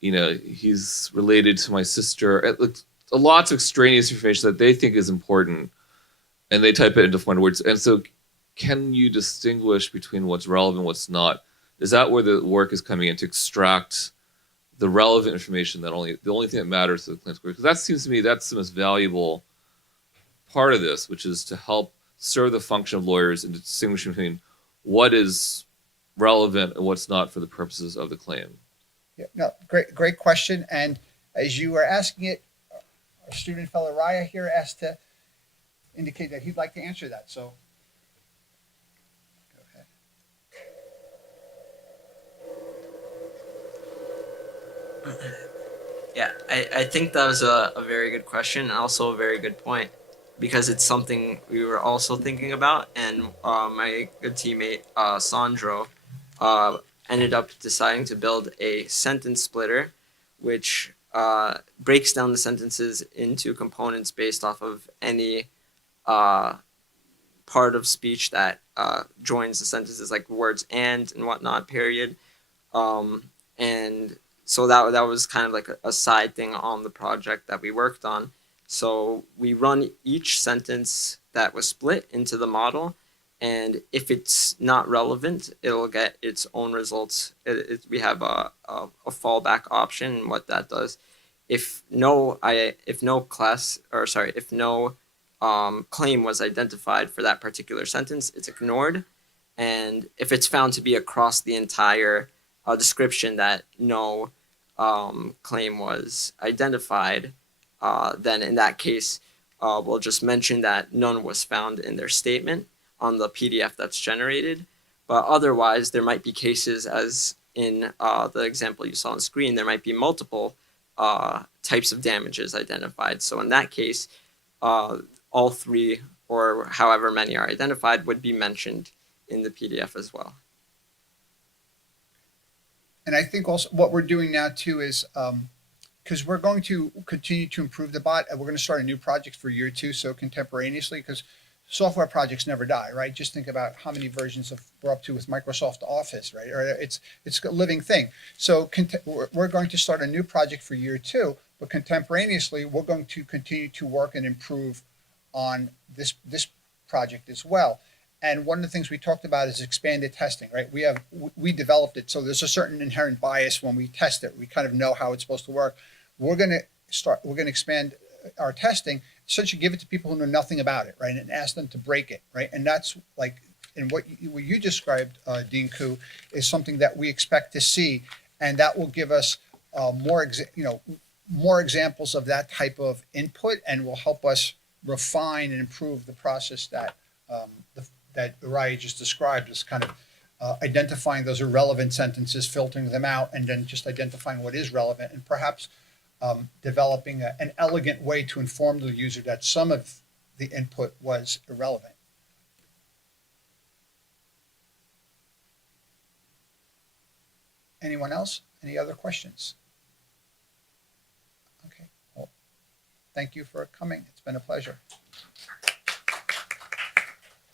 he's related to my sister. lots of extraneous information that they think is important, and they type it into 400 words. And so, can you distinguish between what's relevant, what's not? Is that where the work is coming in to extract the relevant information the only thing that matters to the claims court? Because that seems to me that's the most valuable part of this, which is to help serve the function of lawyers and to distinguish between what is relevant and what's not for the purposes of the claim. Yeah, no, great question. And as you were asking it, our student fellow Raya here asked to indicate that he'd like to answer that. So go ahead. Yeah, I think that was a very good question and also a very good point because it's something we were also thinking about. And my good teammate, Sandro, ended up deciding to build a sentence splitter, which breaks down the sentences into components based off of any part of speech that joins the sentences, like words and whatnot, period. And so that was kind of like a side thing on the project that we worked on. So we run each sentence that was split into the model, and if it's not relevant, it'll get its own results. We have a fallback option, and what that does, if no claim was identified for that particular sentence, it's ignored, and if it's found to be across the entire description that no claim was identified, then in that case, we'll just mention that none was found in their statement on the PDF that's generated. But otherwise, there might be cases, as in the example you saw on screen, there might be multiple types of damages identified. So in that case, all three or however many are identified would be mentioned in the PDF as well. And I think also what we're doing now too is because we're going to continue to improve the bot, and we're going to start a new project for year 2. So contemporaneously, because software projects never die, right? Just think about how many versions we're up to with Microsoft Office, right? Or it's a living thing. So we're going to start a new project for year 2, but contemporaneously, we're going to continue to work and improve on this project as well. And one of the things we talked about is expanded testing, right? We developed it, so there's a certain inherent bias when we test it. We kind of know how it's supposed to work. We're going to expand our testing, essentially give it to people who know nothing about it, right? And ask them to break it, right? And that's like, and what you described, Dean Koo, is something that we expect to see, and that will give us more examples of that type of input, and will help us refine and improve the process that that Raya just described, as kind of identifying those irrelevant sentences, filtering them out, and then just identifying what is relevant, and perhaps developing an elegant way to inform the user that some of the input was irrelevant. Anyone else? Any other questions? Okay. Well, thank you for coming. It's been a pleasure.